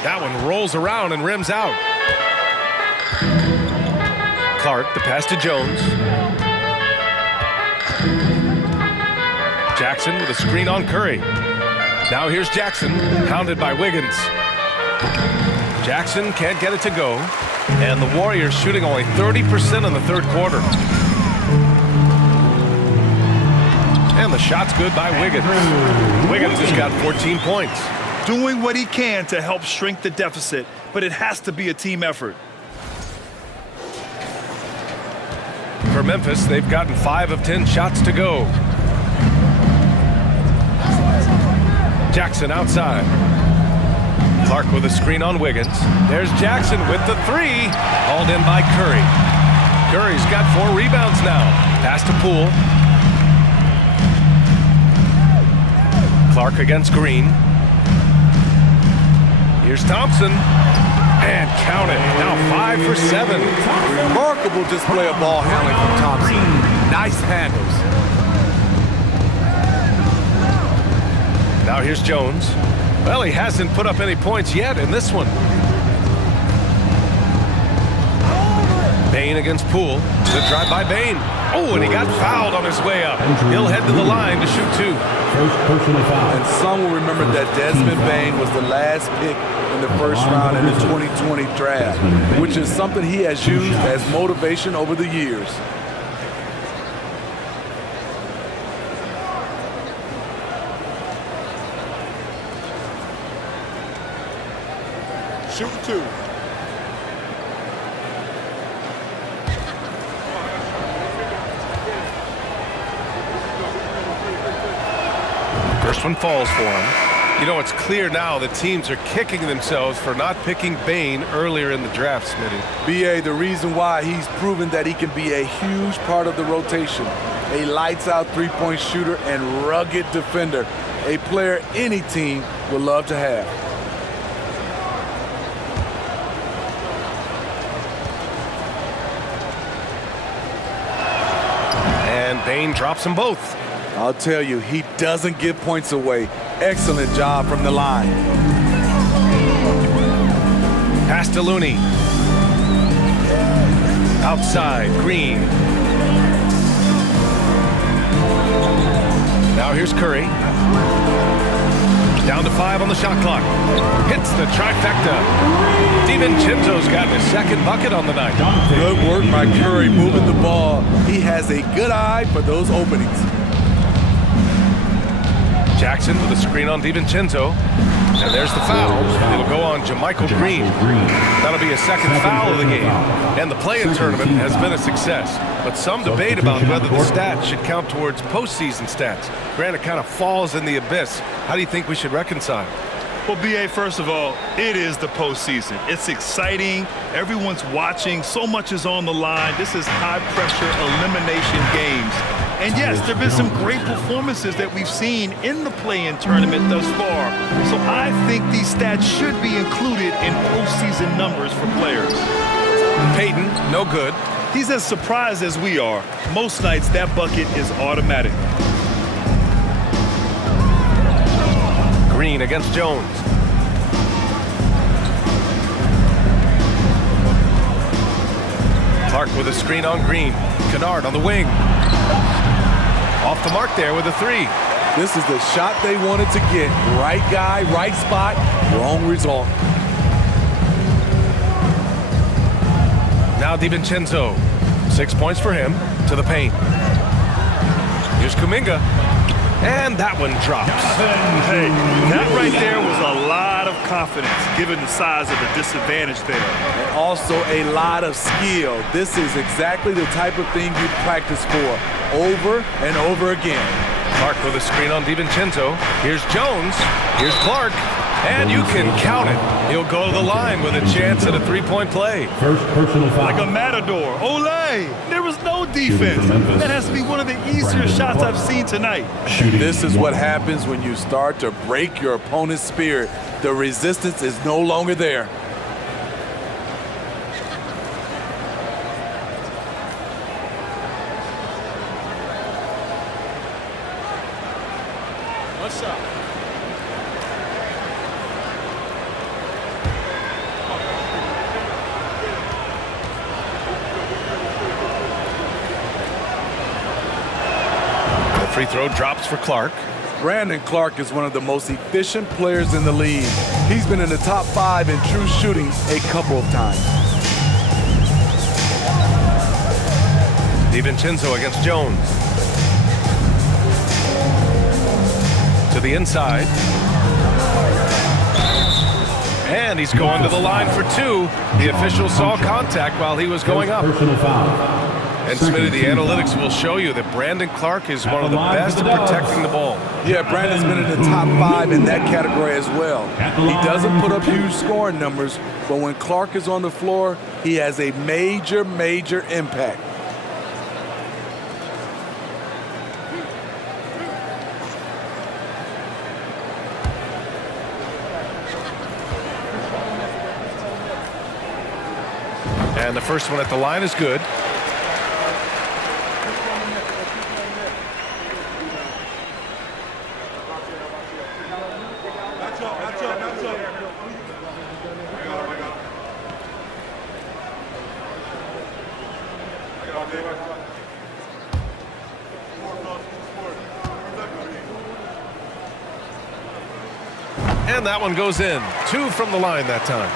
That one rolls around and rims out. Clark, the pass to Jones. Jackson with a screen on Curry. Now here's Jackson, hounded by Wiggins. Jackson can't get it to go. And the Warriors shooting only 30% in the third quarter. And the shot's good by Wiggins. Wiggins has got 14 points. Doing what he can to help shrink the deficit, but it has to be a team effort. For Memphis, they've gotten 5 of 10 shots to go. Jackson outside. Clark with a screen on Wiggins. There's Jackson with the 3. Hauled in by Curry. Curry's got 4 rebounds now. Pass to Poole. Clark against Green. Here's Thompson. And count it. Now 5 for 7. Remarkable display of ball handling from Thompson. Nice handles. Now here's Jones. Well, he hasn't put up any points yet in this one. Bain against Poole. Good drive by Bain. Oh, and he got fouled on his way up. He'll head to the line to shoot 2. First personal foul. And some will remember that Desmond Bain was the last pick in the first round in the 2020 draft, which is something he has used as motivation over the years. Shoot 2. First one falls for him. You know, it's clear now that teams are kicking themselves for not picking Bain earlier in the draft, Smitty. B.A., the reason why he's proven that he can be a huge part of the rotation. A lights-out three-point shooter and rugged defender. A player any team would love to have. And Bain drops them both. I'll tell you, he doesn't give points away. Excellent job from the line. Pass to Looney. Outside, Green. Now here's Curry. Down to 5 on the shot clock. Hits the trifecta. DiVincenzo's gotten his second bucket on the night. Good work by Curry moving the ball. He has a good eye for those openings. Jackson with a screen on DiVincenzo. And there's the foul. It'll go on Jermichael Green. That'll be a second foul of the game. And the play-in tournament has been a success. But some debate about whether the stats should count towards postseason stats. Grant, it kind of falls in the abyss. How do you think we should reconcile? Well, B.A., first of all, it is the postseason. It's exciting. Everyone's watching. So much is on the line. This is high-pressure elimination games. And yes, there have been some great performances that we've seen in the play-in tournament thus far. So I think these stats should be included in postseason numbers for players. Payton, no good. He's as surprised as we are. Most nights, that bucket is automatic. Green against Jones. Clark with a screen on Green. Kennard on the wing. Off the mark there with a 3. This is the shot they wanted to get. Right guy, right spot, wrong result. Now DiVincenzo. 6 points for him to the paint. Here's Kuminga. And that one drops. Hey, that right there was a lot of confidence given the size of the disadvantage there. And also a lot of skill. This is exactly the type of thing you practice for over and over again. Clark with a screen on DiVincenzo. Here's Jones. Here's Clark. And you can count it. He'll go to the line with a chance at a three-point play. First personal foul. Like a matador. Olay! There was no defense. That has to be one of the easier shots I've seen tonight. This is what happens when you start to break your opponent's spirit. The resistance is no longer there. What's up? Free throw drops for Clark. Brandon Clark is one of the most efficient players in the league. He's been in the top 5 in true shooting a couple of times. DiVincenzo against Jones. To the inside. And he's going to the line for 2. The official saw contact while he was going up. Personal foul. And Smitty, the analytics will show you that Brandon Clark is one of the best at protecting the ball. Yeah, Brandon's been in the top 5 in that category as well. He doesn't put up huge scoring numbers, but when Clark is on the floor, he has a major, major impact. And the first one at the line is good. And that one goes in. 2 from the line that time.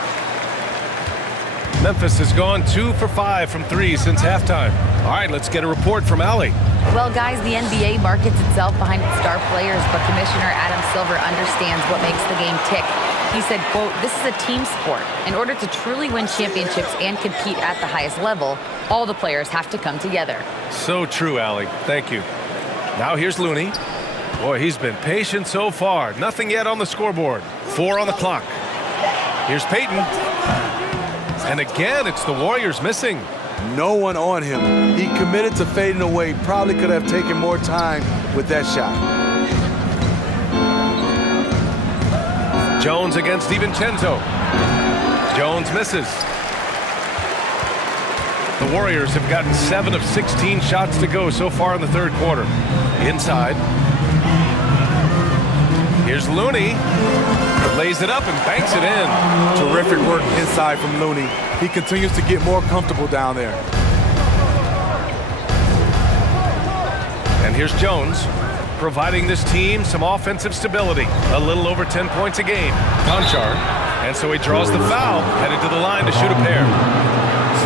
Memphis has gone 2 for 5 from 3 since halftime. All right, let's get a report from Allie. Well, guys, the NBA markets itself behind its star players, but Commissioner Adam Silver understands what makes the game tick. He said, quote, "This is a team sport. In order to truly win championships and compete at the highest level, all the players have to come together." So true, Allie. Thank you. Now here's Looney. Boy, he's been patient so far. Nothing yet on the scoreboard. 4 on the clock. Here's Payton. And again, it's the Warriors missing. No one on him. He committed to fading away. Probably could have taken more time with that shot. Jones against DiVincenzo. Jones misses. The Warriors have gotten 7 of 16 shots to go so far in the third quarter. Inside. Here's Looney. Lays it up and banks it in. Terrific work inside from Looney. He continues to get more comfortable down there. And here's Jones, providing this team some offensive stability. A little over 10 points a game. Conchar. And so he draws the foul, headed to the line to shoot a pair.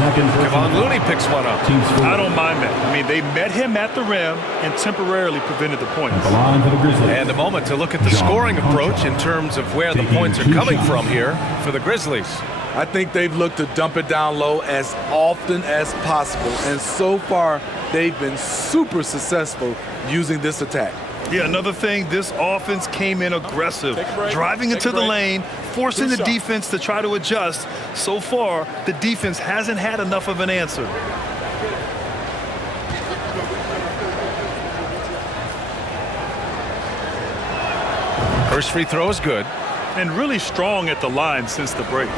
Kevon Looney picks one up. I don't mind that. I mean, they met him at the rim and temporarily prevented the points. And a moment to look at the scoring approach in terms of where the points are coming from here for the Grizzlies. I think they've looked to dump it down low as often as possible. And so far, they've been super successful using this attack. Yeah, another thing, this offense came in aggressive, driving into the lane, forcing the defense to try to adjust. So far, the defense hasn't had enough of an answer. First free throw is good. And really strong at the line since the break.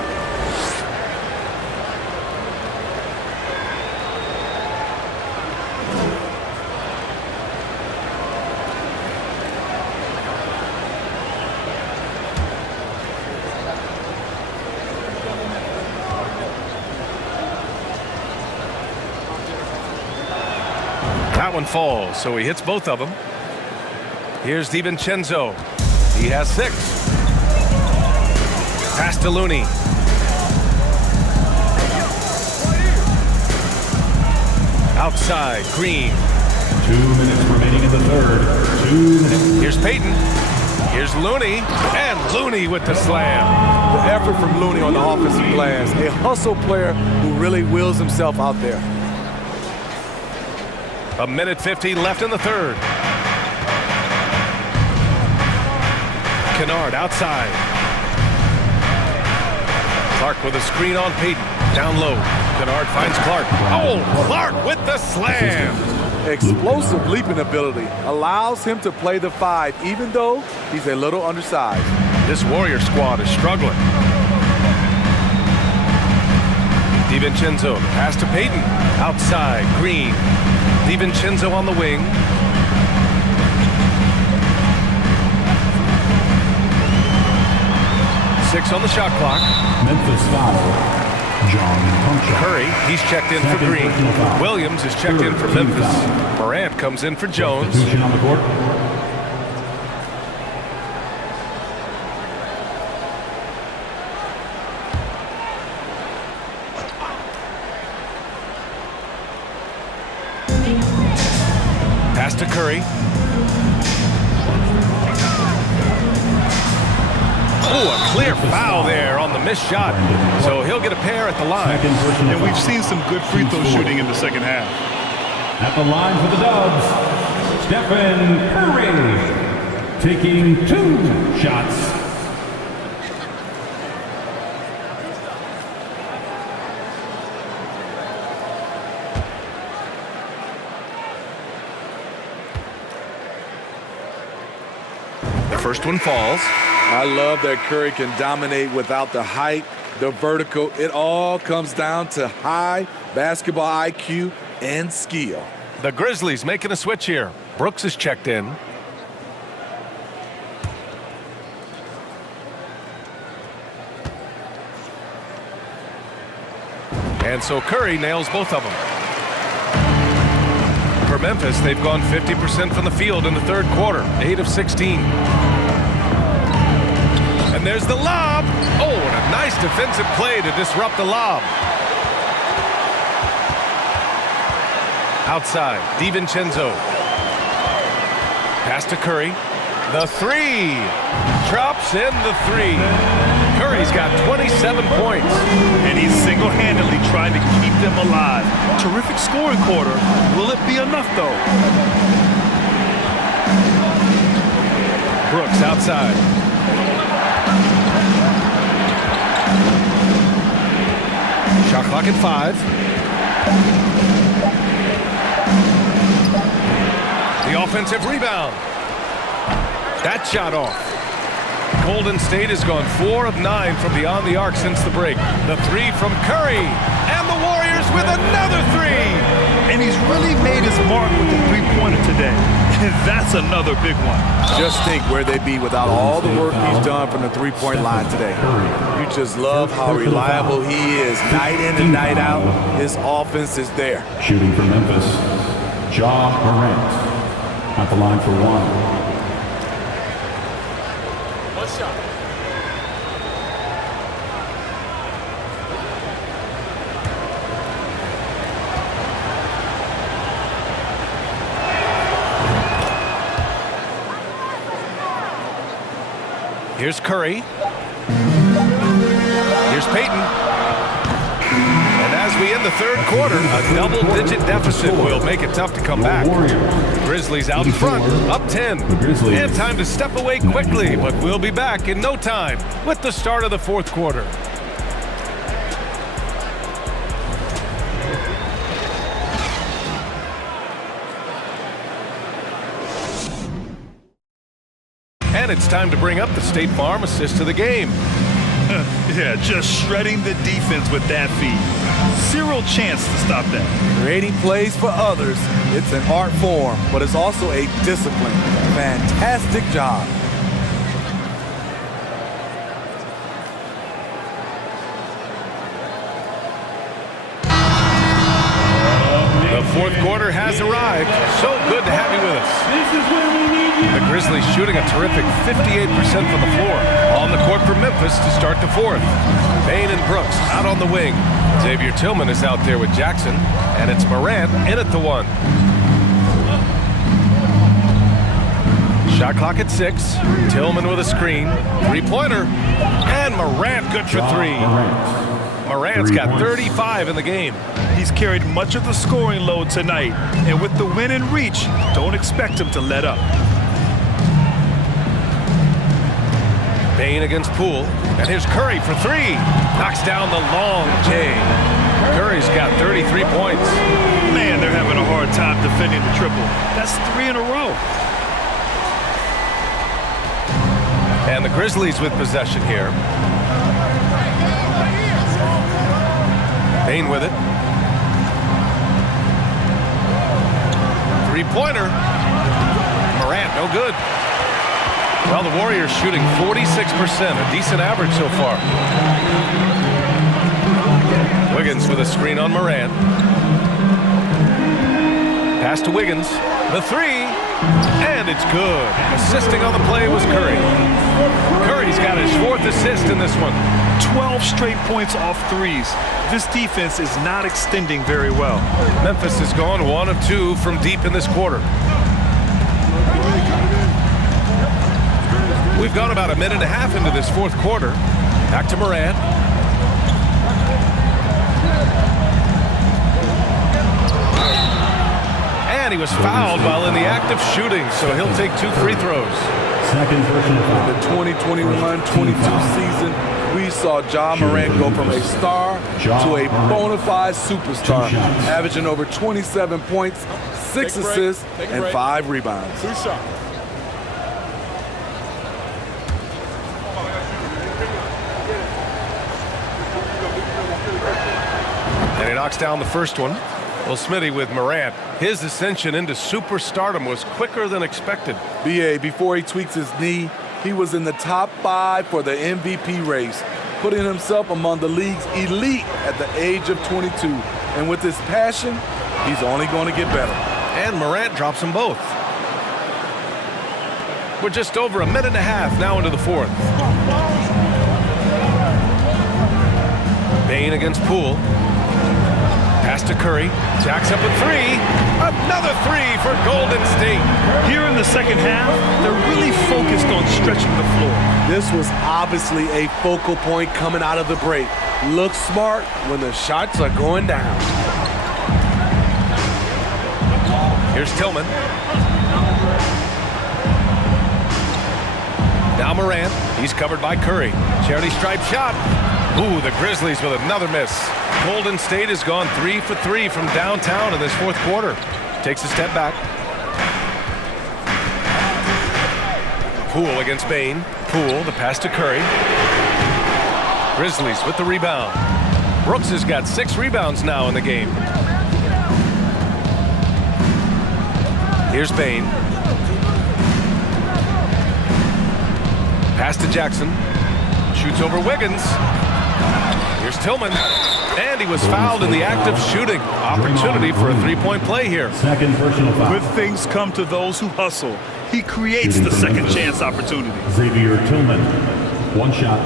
That one falls, so he hits both of them. Here's DiVincenzo. He has 6. Pass to Looney. Outside, Green. 2 minutes remaining in the third. 2 minutes. Here's Payton. Here's Looney. And Looney with the slam. The effort from Looney on the offensive glass. A hustle player who really wills himself out there. A minute 50 left in the third. Kennard outside. Clark with a screen on Payton. Down low. Kennard finds Clark. Oh, Clark with the slam. Explosive leaping ability allows him to play the 5, even though he's a little undersized. This Warrior squad is struggling. DiVincenzo, pass to Payton. Outside, Green. DiVincenzo on the wing. Six on the shot clock. Memphis foul. Curry, he's checked in for Green. Williams is checked in for Memphis. Morant comes in for Jones. On the court. Pass to Curry. Oh, a clear foul there on the missed shot. So he'll get a pair at the line. And we've seen some good free throw shooting in the second half. At the line for the Dubs, Stephen Curry, taking 2 shots. The first one falls. I love that Curry can dominate without the height the vertical. It all comes down to high basketball IQ and skill. The Grizzlies making a switch here. Brooks is checked in. And so Curry nails both of them. For Memphis, they've gone 50% from the field in the third quarter, 8 of 16. And there's the lob. Oh, and a nice defensive play to disrupt the lob. Outside, DiVincenzo. Pass to Curry. The three. Drops in the three. Curry's got 27 points. And he's single-handedly trying to keep them alive. Terrific scoring quarter. Will it be enough, though? Brooks outside. Shot clock at 5. The offensive rebound. That shot off. Golden State has gone 4 of 9 from beyond the arc since the break. The three from Curry. And the Warriors with another three. And he's really made his mark with the three-pointer today. That's another big one. Just think where they'd be without all the work he's done from the three-point line today. You just love how reliable he is. Night in and night out, his offense is there. Shooting for Memphis, Ja Morant at the line for one. Here's Curry. Here's Payton. And as we end the third quarter, a double-digit deficit will make it tough to come back. Grizzlies out in front, up 10. And time to step away quickly, but we'll be back in no time with the start of the fourth quarter. And it's time to bring up the State Farm assist to the game. Yeah, just shredding the defense with that feed. Zero chance to stop that. Creating plays for others, it's an art form, but it's also a discipline. Fantastic job. The fourth quarter has arrived. So good to have you with us. The Grizzlies shooting a terrific 58% from the floor. On the court for Memphis to start the fourth. Payne and Brooks out on the wing. Xavier Tillman is out there with Jackson. And it's Morant in at the one. Shot clock at 6. Tillman with a screen. Three-pointer. And Morant good for 3. Morant's got 35 in the game. He's carried much of the scoring load tonight. And with the win in reach, don't expect him to let up. Payne against Poole. And here's Curry for 3. Knocks down the long J. Curry's got 33 points. Man, they're having a hard time defending the triple. That's 3 in a row. And the Grizzlies with possession here. Payne with it. Three-pointer. Morant, no good. Well, the Warriors shooting 46%, a decent average so far. Wiggins with a screen on Morant. Pass to Wiggins. The 3. And it's good. Assisting on the play was Curry. Curry's got his 4th assist in this one. 12 straight points off threes. This defense is not extending very well. Memphis has gone 1 of 2 from deep in this quarter. We've gone about a minute and a half into this fourth quarter. Back to Morant. And he was fouled while in the act of shooting, so he'll take 2 free throws. Second personal foul. The 2021-22 season, we saw Ja Morant go from a star to a bona fide superstar, averaging over 27 points, 6 assists, and 5 rebounds. 2 shots. knocks down the first one. Well, Smitty, with Morant, his ascension into superstardom was quicker than expected. BA, before he tweaks his knee, he was in the top 5 for the MVP race, putting himself among the league's elite at the age of 22. And with his passion, he's only going to get better. And Morant drops them both. We're just over a minute and a half now into the fourth. Bane against Poole. Pass to Curry. Jacks up a 3. Another 3 for Golden State. Here in the second half, they're really focused on stretching the floor. This was obviously a focal point coming out of the break. Look smart when the shots are going down. Here's Tillman. Now Morant. He's covered by Curry. Charity stripe shot. Ooh, the Grizzlies with another miss. Golden State has gone 3 for 3 from downtown in this fourth quarter. Takes a step back. Poole against Bane. Poole, the pass to Curry. Grizzlies with the rebound. Brooks has got 6 rebounds now in the game. Here's Bane. Pass to Jackson. Shoots over Wiggins. Here's Tillman. And he was fouled in the act of shooting. Opportunity for a three-point play here. Second personal foul. Good things come to those who hustle. He creates the second chance opportunity. Xavier Tillman, 1 shot.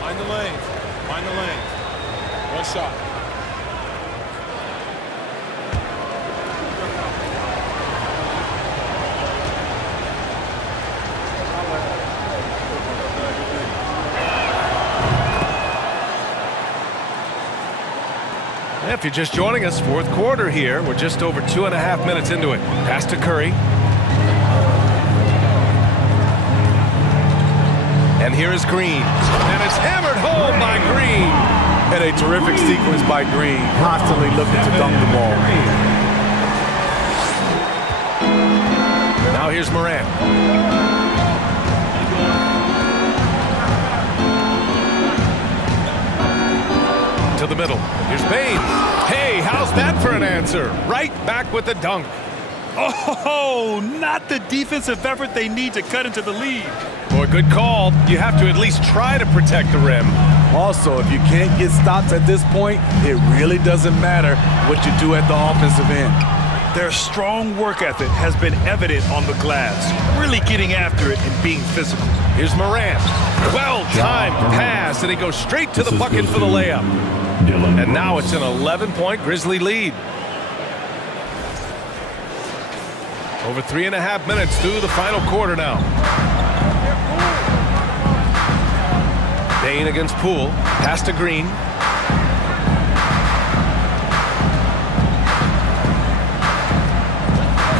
Find the lane. Find the lane. 1 shot. If you're just joining us, fourth quarter here. We're just over 2.5 minutes into it. Pass to Curry. And here is Green. And it's hammered home by Green. And a terrific sequence by Green, constantly looking to dunk the ball. Now here's Morant. To the middle. Here's Bane. Hey, how's that for an answer? Right back with the dunk. Oh, not the defensive effort they need to cut into the lead. Boy, good call. You have to at least try to protect the rim. Also, if you can't get stops at this point, it really doesn't matter what you do at the offensive end. Their strong work ethic has been evident on the glass, really getting after it and being physical. Here's Morant. Well-timed pass, and he goes straight to the bucket for the layup. And now it's an 11-point Grizzly lead. Over 3.5 minutes through the final quarter now. Bane against Poole. Pass to Green.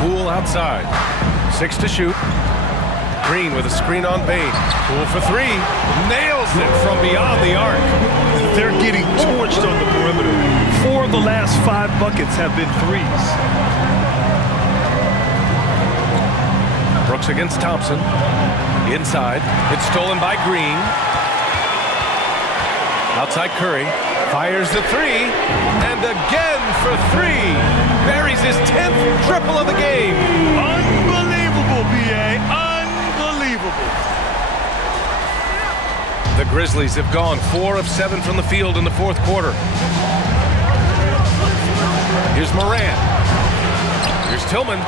Poole outside. 6 to shoot. Green with a screen on Bane. Poole for 3. Nails it from beyond the arc. They're getting torched on the perimeter. 4 of the last 5 buckets have been threes. Brooks against Thompson. Inside. It's stolen by Green. Outside Curry. Fires the 3. And again for 3. Buries his 10th triple of the game. Unbelievable, B.A. Unbelievable. The Grizzlies have gone 4 of 7 from the field in the fourth quarter. Here's Morant. Here's Tillman.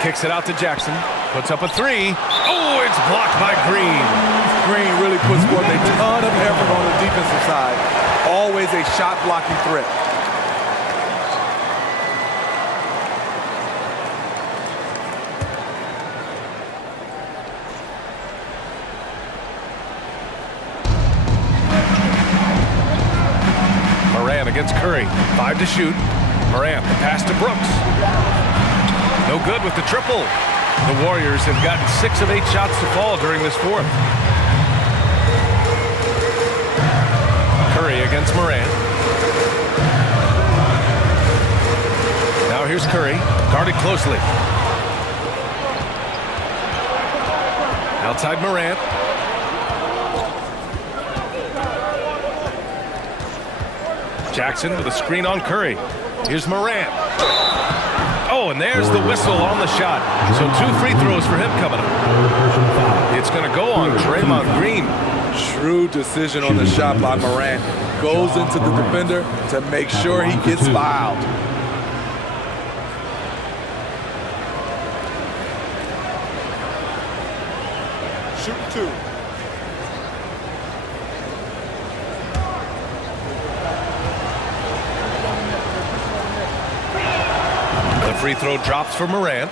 Kicks it out to Jackson. Puts up a 3. Oh, it's blocked by Green. Green really puts forth a ton of effort on the defensive side. Always a shot-blocking threat. Morant against Curry. 5 to shoot. Morant, the pass to Brooks. No good with the triple. The Warriors have gotten 6 of 8 shots to fall during this fourth. against Morant. Now here's Curry, guarded closely. Outside Morant. Jackson with a screen on Curry. Here's Morant. Oh, and there's the whistle on the shot. So 2 free throws for him coming up. It's going to go on Draymond Green. Shrewd decision on the shot by Morant. Goes into the defender to make sure he gets fouled. Shoot 2. The free throw drops for Morant.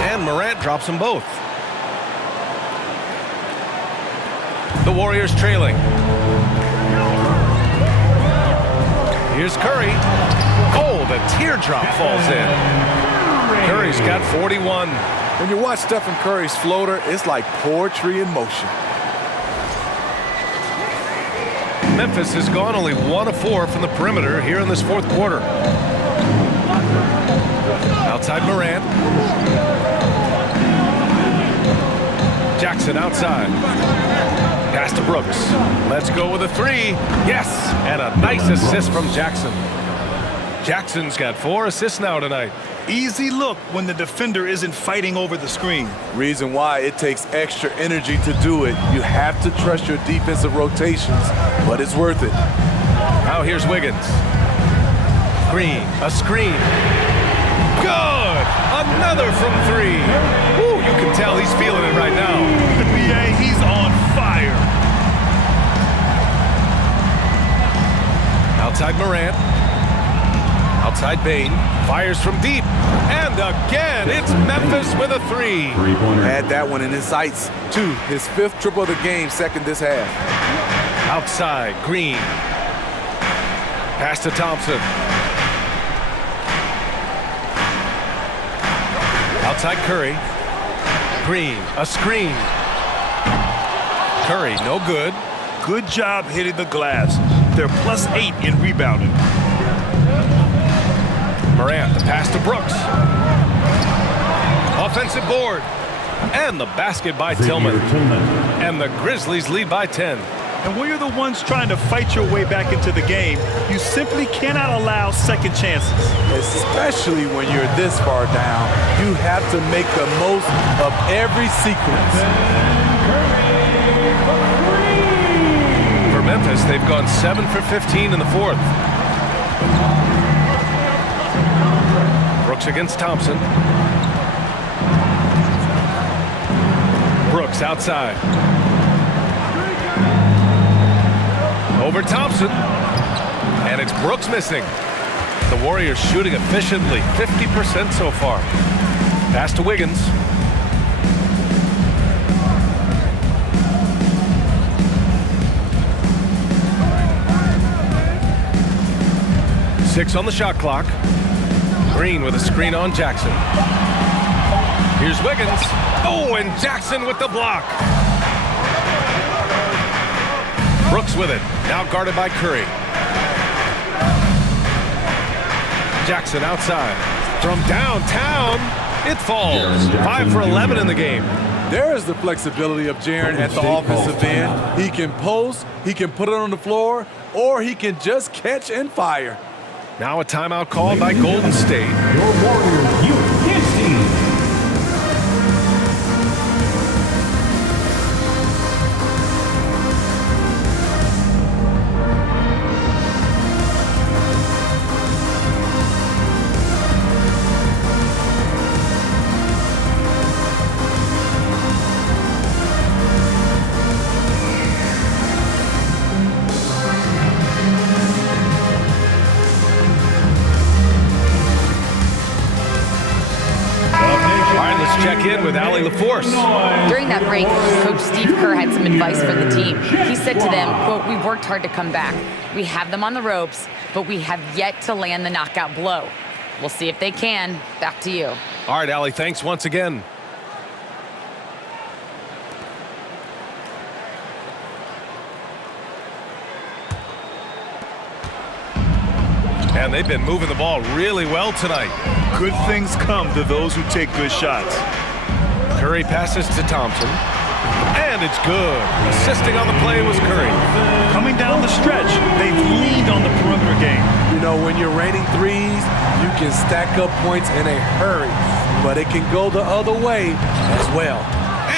And Morant drops them both. The Warriors trailing. Here's Curry. Oh, the teardrop falls in. Curry's got 41. When you watch Stephen Curry's floater, it's like poetry in motion. Memphis has gone only 1 of 4 from the perimeter here in this 4th quarter. Outside Morant. Jackson outside. Pass to Brooks. Let's go with a 3. Yes, and a nice assist from Jackson. Jackson's got 4 assists now tonight. Easy look when the defender isn't fighting over the screen. Reason why it takes extra energy to do it. You have to trust your defensive rotations, but it's worth it. Now here's Wiggins. Green, a screen. Good! Another from 3. Woo, you can tell he's feeling it right now. The BA, he's on fire. Outside Morant. Outside Bane. Fires from deep. And again, it's Memphis with a 3. Had that one in his sights. 2, his 5th triple of the game, 2nd this half. Outside, Green. Pass to Thompson. Outside Curry. Green, a screen. Curry, no good. Good job hitting the glass. They're +8 in rebounding. Morant, the pass to Brooks. Offensive board. And the basket by Tillman. And the Grizzlies lead by 10. And when you're the ones trying to fight your way back into the game, you simply cannot allow second chances. Especially when you're this far down, you have to make the most of every sequence. For Memphis, they've gone 7 for 15 in the 4th. Brooks against Thompson. Brooks outside. Over Thompson. And it's Brooks missing. The Warriors shooting efficiently, 50% so far. Pass to Wiggins. Six on the shot clock. Green with a screen on Jackson. Here's Wiggins. Oh, and Jackson with the block. Brooks with it. Now guarded by Curry. Jackson outside. From downtown, it falls. 5 for 11 in the game. There is the flexibility of Jaren at the offensive end. He can post, he can put it on the floor, or he can just catch and fire. Now a timeout called by Golden State. Your Warriors Youth Kids team. Back in with Allie LaForce. During that break, Coach Steve Kerr had some advice for the team. He said to them, quote, "We've worked hard to come back. We have them on the ropes, but we have yet to land the knockout blow. We'll see if they can." Back to you. All right, Allie, thanks once again. And they've been moving the ball really well tonight. Good things come to those who take good shots. Curry passes to Thompson. And it's good. Assisting on the play was Curry. Coming down the stretch, they've leaned on the perimeter game. You know, when you're raining threes, you can stack up points in a hurry, but it can go the other way as well.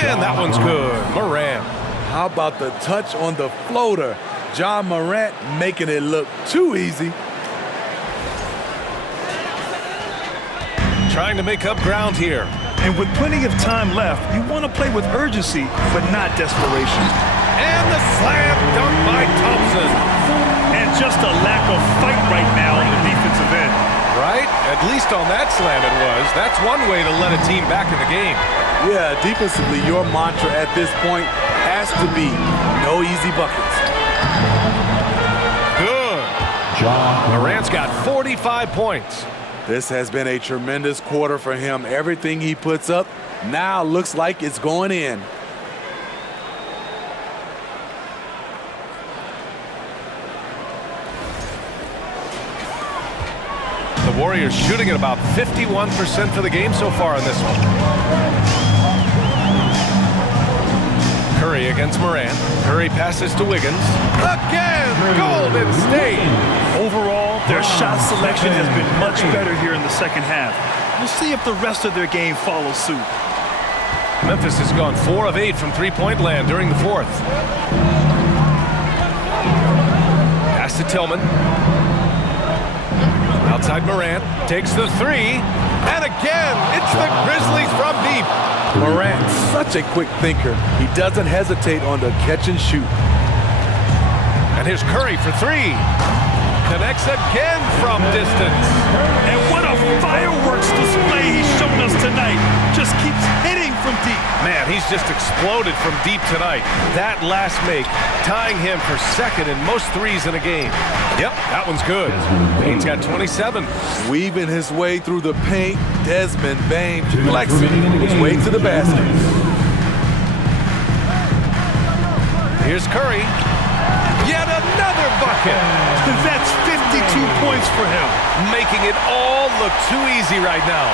And that one's good. Morant. How about the touch on the floater? John Morant making it look too easy. Trying to make up ground here. And with plenty of time left, you want to play with urgency, but not desperation. And the slam dunk by Thompson. And just a lack of fight right now on the defensive end. Right? At least on that slam it was. That's one way to let a team back in the game. Yeah, defensively, your mantra at this point has to be no easy buckets. Good. Morant's got 45 points. This has been a tremendous quarter for him. Everything he puts up now looks like it's going in. The Warriors shooting at about 51% for the game so far in this one. Curry against Morant. Curry passes to Wiggins. Again, Golden State. Overall, their shot selection has been much better here in the second half. We'll see if the rest of their game follows suit. Memphis has gone 4 of 8 from three-point land during the fourth. Pass to Tillman. Outside Morant, takes the three, and again, it's the Grizzlies from deep. Morant, such a quick thinker. He doesn't hesitate on the catch and shoot. And here's Curry for three. Connects again from distance. And what a fireworks display he's shown us tonight. Just keeps hitting from deep. Man, he's just exploded from deep tonight. That last make, tying him for second in most threes in a game. Yep, that one's good. Bane's got 27. Weaving his way through the paint, Desmond Bane flexing his way to the basket. Here's Curry. Yet another bucket. That's 52 points for him. Making it all look too easy right now.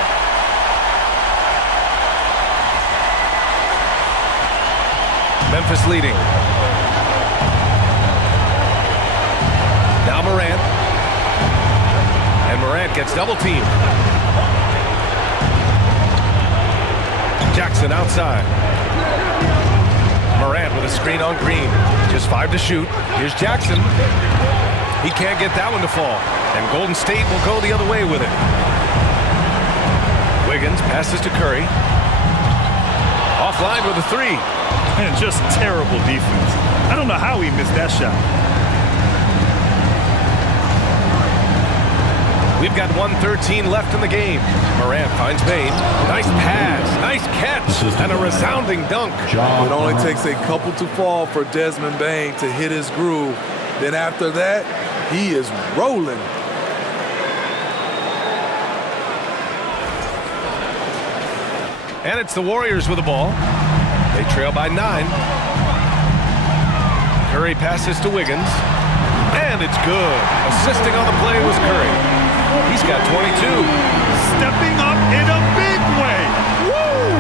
Memphis leading. Now Morant. And Morant gets double teamed. Jackson outside. Morant with a screen on Green. Just 5 to shoot. Here's Jackson. He can't get that one to fall. And Golden State will go the other way with it. Wiggins passes to Curry. Offline with a three. And just terrible defense. I don't know how he missed that shot. We've got 1:13 left in the game. Morant finds Bane. Nice pass, nice catch, and a resounding dunk. It only takes a couple to fall for Desmond Bane to hit his groove. Then after that, he is rolling. And it's the Warriors with the ball. They trail by 9. Curry passes to Wiggins. And it's good. Assisting on the play was Curry. He's got 22. Stepping up in a big way. Woo!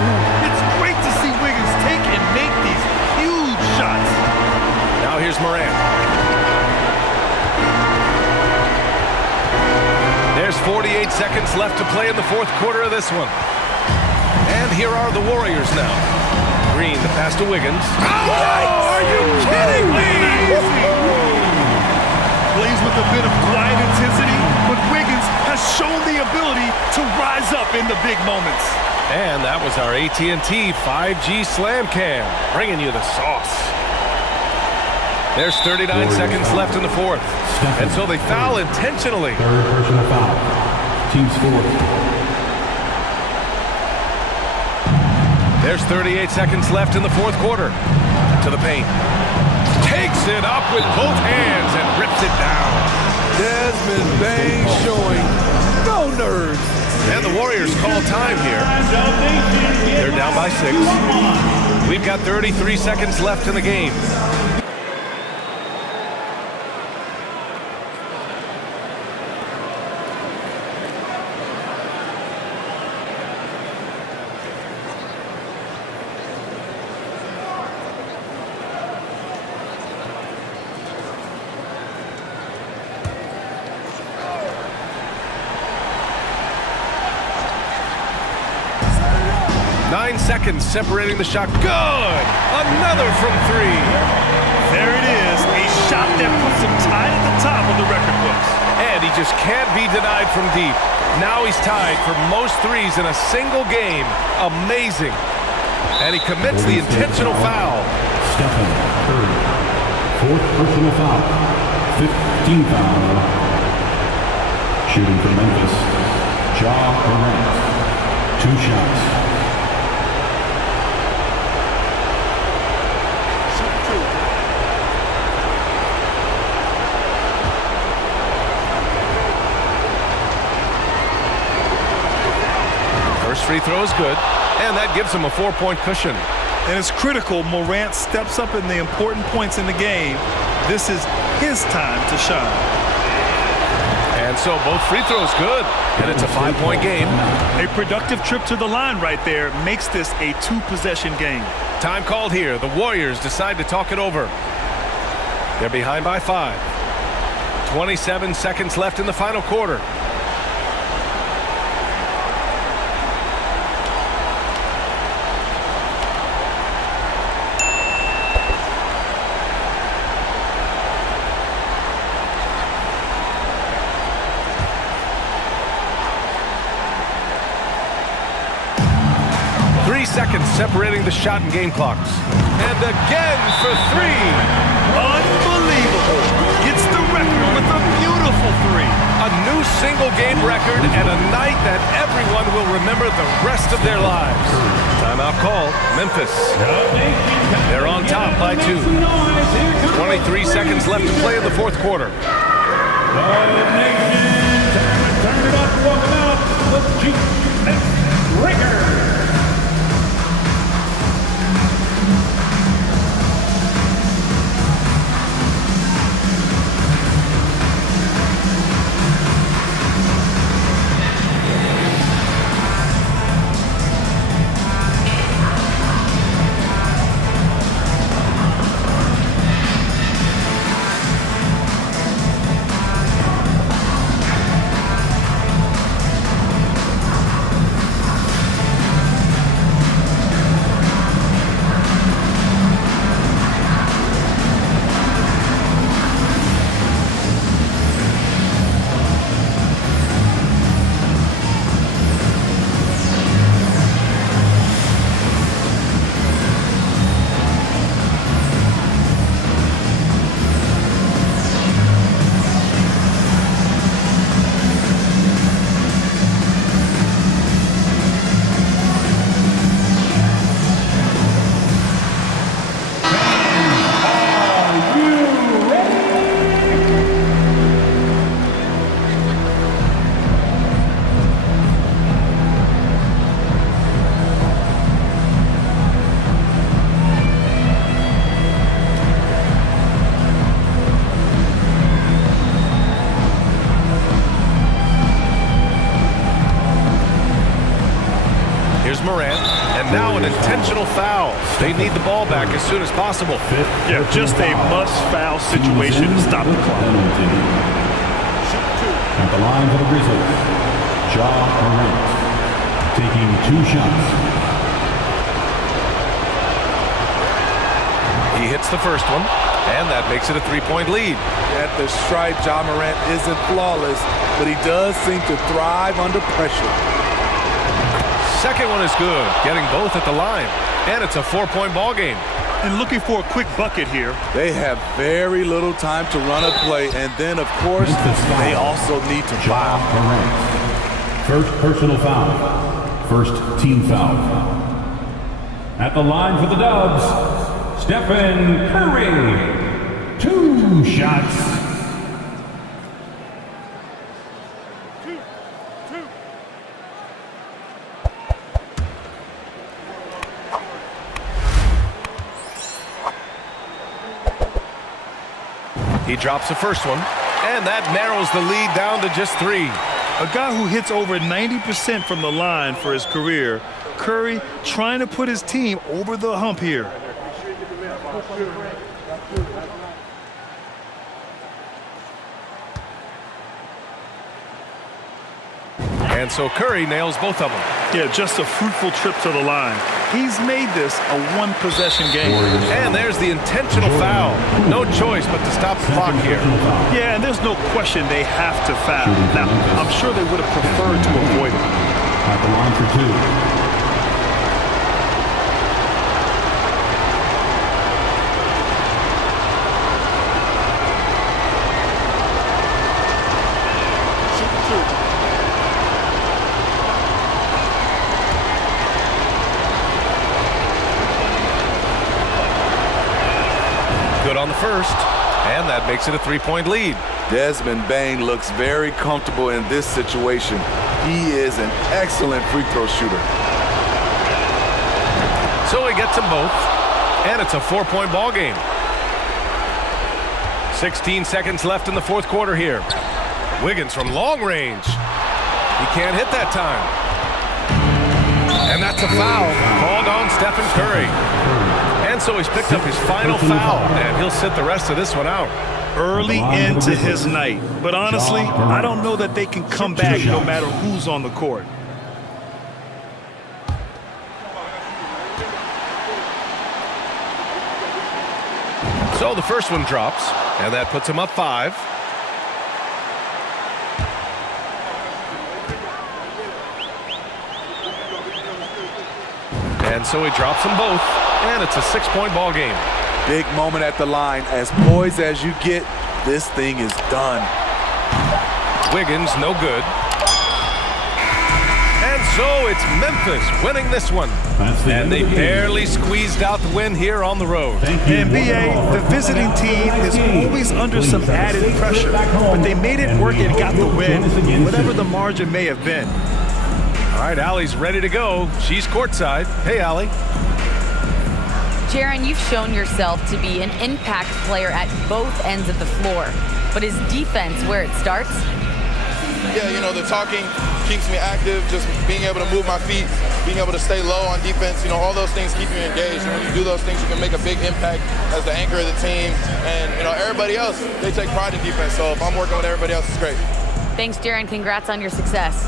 It's great to see Wiggins take and make these huge shots. Now here's Morant. There's 48 seconds left to play in the fourth quarter of this one. And here are the Warriors now. Green, the pass to Wiggins. Oh, are you kidding me? Plays with a bit of quiet intensity, but Wiggins has shown the ability to rise up in the big moments. And that was our AT&T 5G Slam Cam, bringing you the sauce. There's 39 seconds left in the fourth. And so they foul intentionally. Third personal foul. Team's fourth. There's 38 seconds left in the fourth quarter. To the paint. Takes it up with both hands and rips it down. Desmond Bain showing no nerves. And the Warriors call time here. They're down by 6. We've got 33 seconds left in the game. Seconds separating the shot. Good! Another from 3. There it is, a shot that puts him tied at the top of the record books. And he just can't be denied from deep. Now he's tied for most threes in a single game. Amazing. And he commits the intentional foul. Stephen Curry. 4th personal foul. 15th foul. Shooting for Memphis. Ja Morant. 2 shots. Free throw is good, and that gives him a 4-point cushion. And it's critical Morant steps up in the important points in the game. This is his time to shine. And so both free throws good, and it's a 5-point game. A productive trip to the line right there makes this a 2-possession game. Time called here. The Warriors decide to talk it over. They're behind by 5. 27 seconds left in the final quarter. Seconds separating the shot and game clocks. And again for 3. Unbelievable. Gets the record with a beautiful 3. A new single game record and a night that everyone will remember the rest of their lives. Timeout called. Memphis. They're on top by 2. 23 seconds left to play in the fourth quarter. The nation turn it up, welcome out, the GCASH. Morant, and now an intentional foul. They need the ball back as soon as possible. Yeah, just a must-foul situation to stop the clock. At the line for the Grizzlies, Ja Morant taking 2 shots. He hits the first one, and that makes it a 3-point lead. At the stripe, Ja Morant isn't flawless, but he does seem to thrive under pressure. Second one is good, getting both at the line, and it's a 4-point ball game. And looking for a quick bucket here. They have very little time to run a play, and then, of course, they also need to foul. First personal foul. First team foul. At the line for the Dubs, Stephen Curry. 2 shots. He drops the first one, and that narrows the lead down to just 3. A guy who hits over 90% from the line for his career, Curry trying to put his team over the hump here. And so Curry nails both of them. Yeah, just a fruitful trip to the line. He's made this a one-possession game. And there's the intentional foul. No choice but to stop the clock here. Yeah, and there's no question they have to foul. Now, I'm sure they would have preferred to avoid it. At the line for 2. Good on the first, and that makes it a 3-point lead. Desmond Bane looks very comfortable in this situation. He is an excellent free throw shooter. So he gets them both, and it's a 4-point ball game. 16 seconds left in the fourth quarter here. Wiggins from long range. He can't hit that time. And that's a foul called on Stephen Curry. And so he's picked up his final foul, and he'll sit the rest of this one out. Early into his night. But honestly, I don't know that they can come back no matter who's on the court. So the first one drops, and that puts him up 5. And so he drops them both, and it's a 6-point ball game. Big moment at the line. As poised as you get, this thing is done. Wiggins, no good. And so it's Memphis winning this one. And they barely squeezed out the win here on the road. And BA, the visiting team is always under some added pressure, but they made it work and got the win, whatever the margin may have been. All right, Allie's ready to go. She's courtside. Hey, Allie. Jaron, you've shown yourself to be an impact player at both ends of the floor. But is defense where it starts? Yeah, you know, the talking keeps me active, just being able to move my feet, being able to stay low on defense, you know, all those things keep you engaged. And when you do those things, you can make a big impact as the anchor of the team. And, you know, everybody else, they take pride in defense. So if I'm working with everybody else, it's great. Thanks, Jaron. Congrats on your success.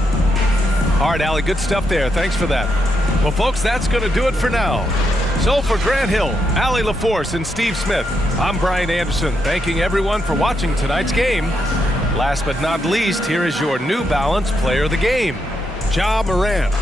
All right, Allie, good stuff there. Thanks for that. Well, folks, that's going to do it for now. So for Grant Hill, Allie LaForce, and Steve Smith, I'm Brian Anderson, thanking everyone for watching tonight's game. Last but not least, here is your New Balance Player of the Game, Ja Morant.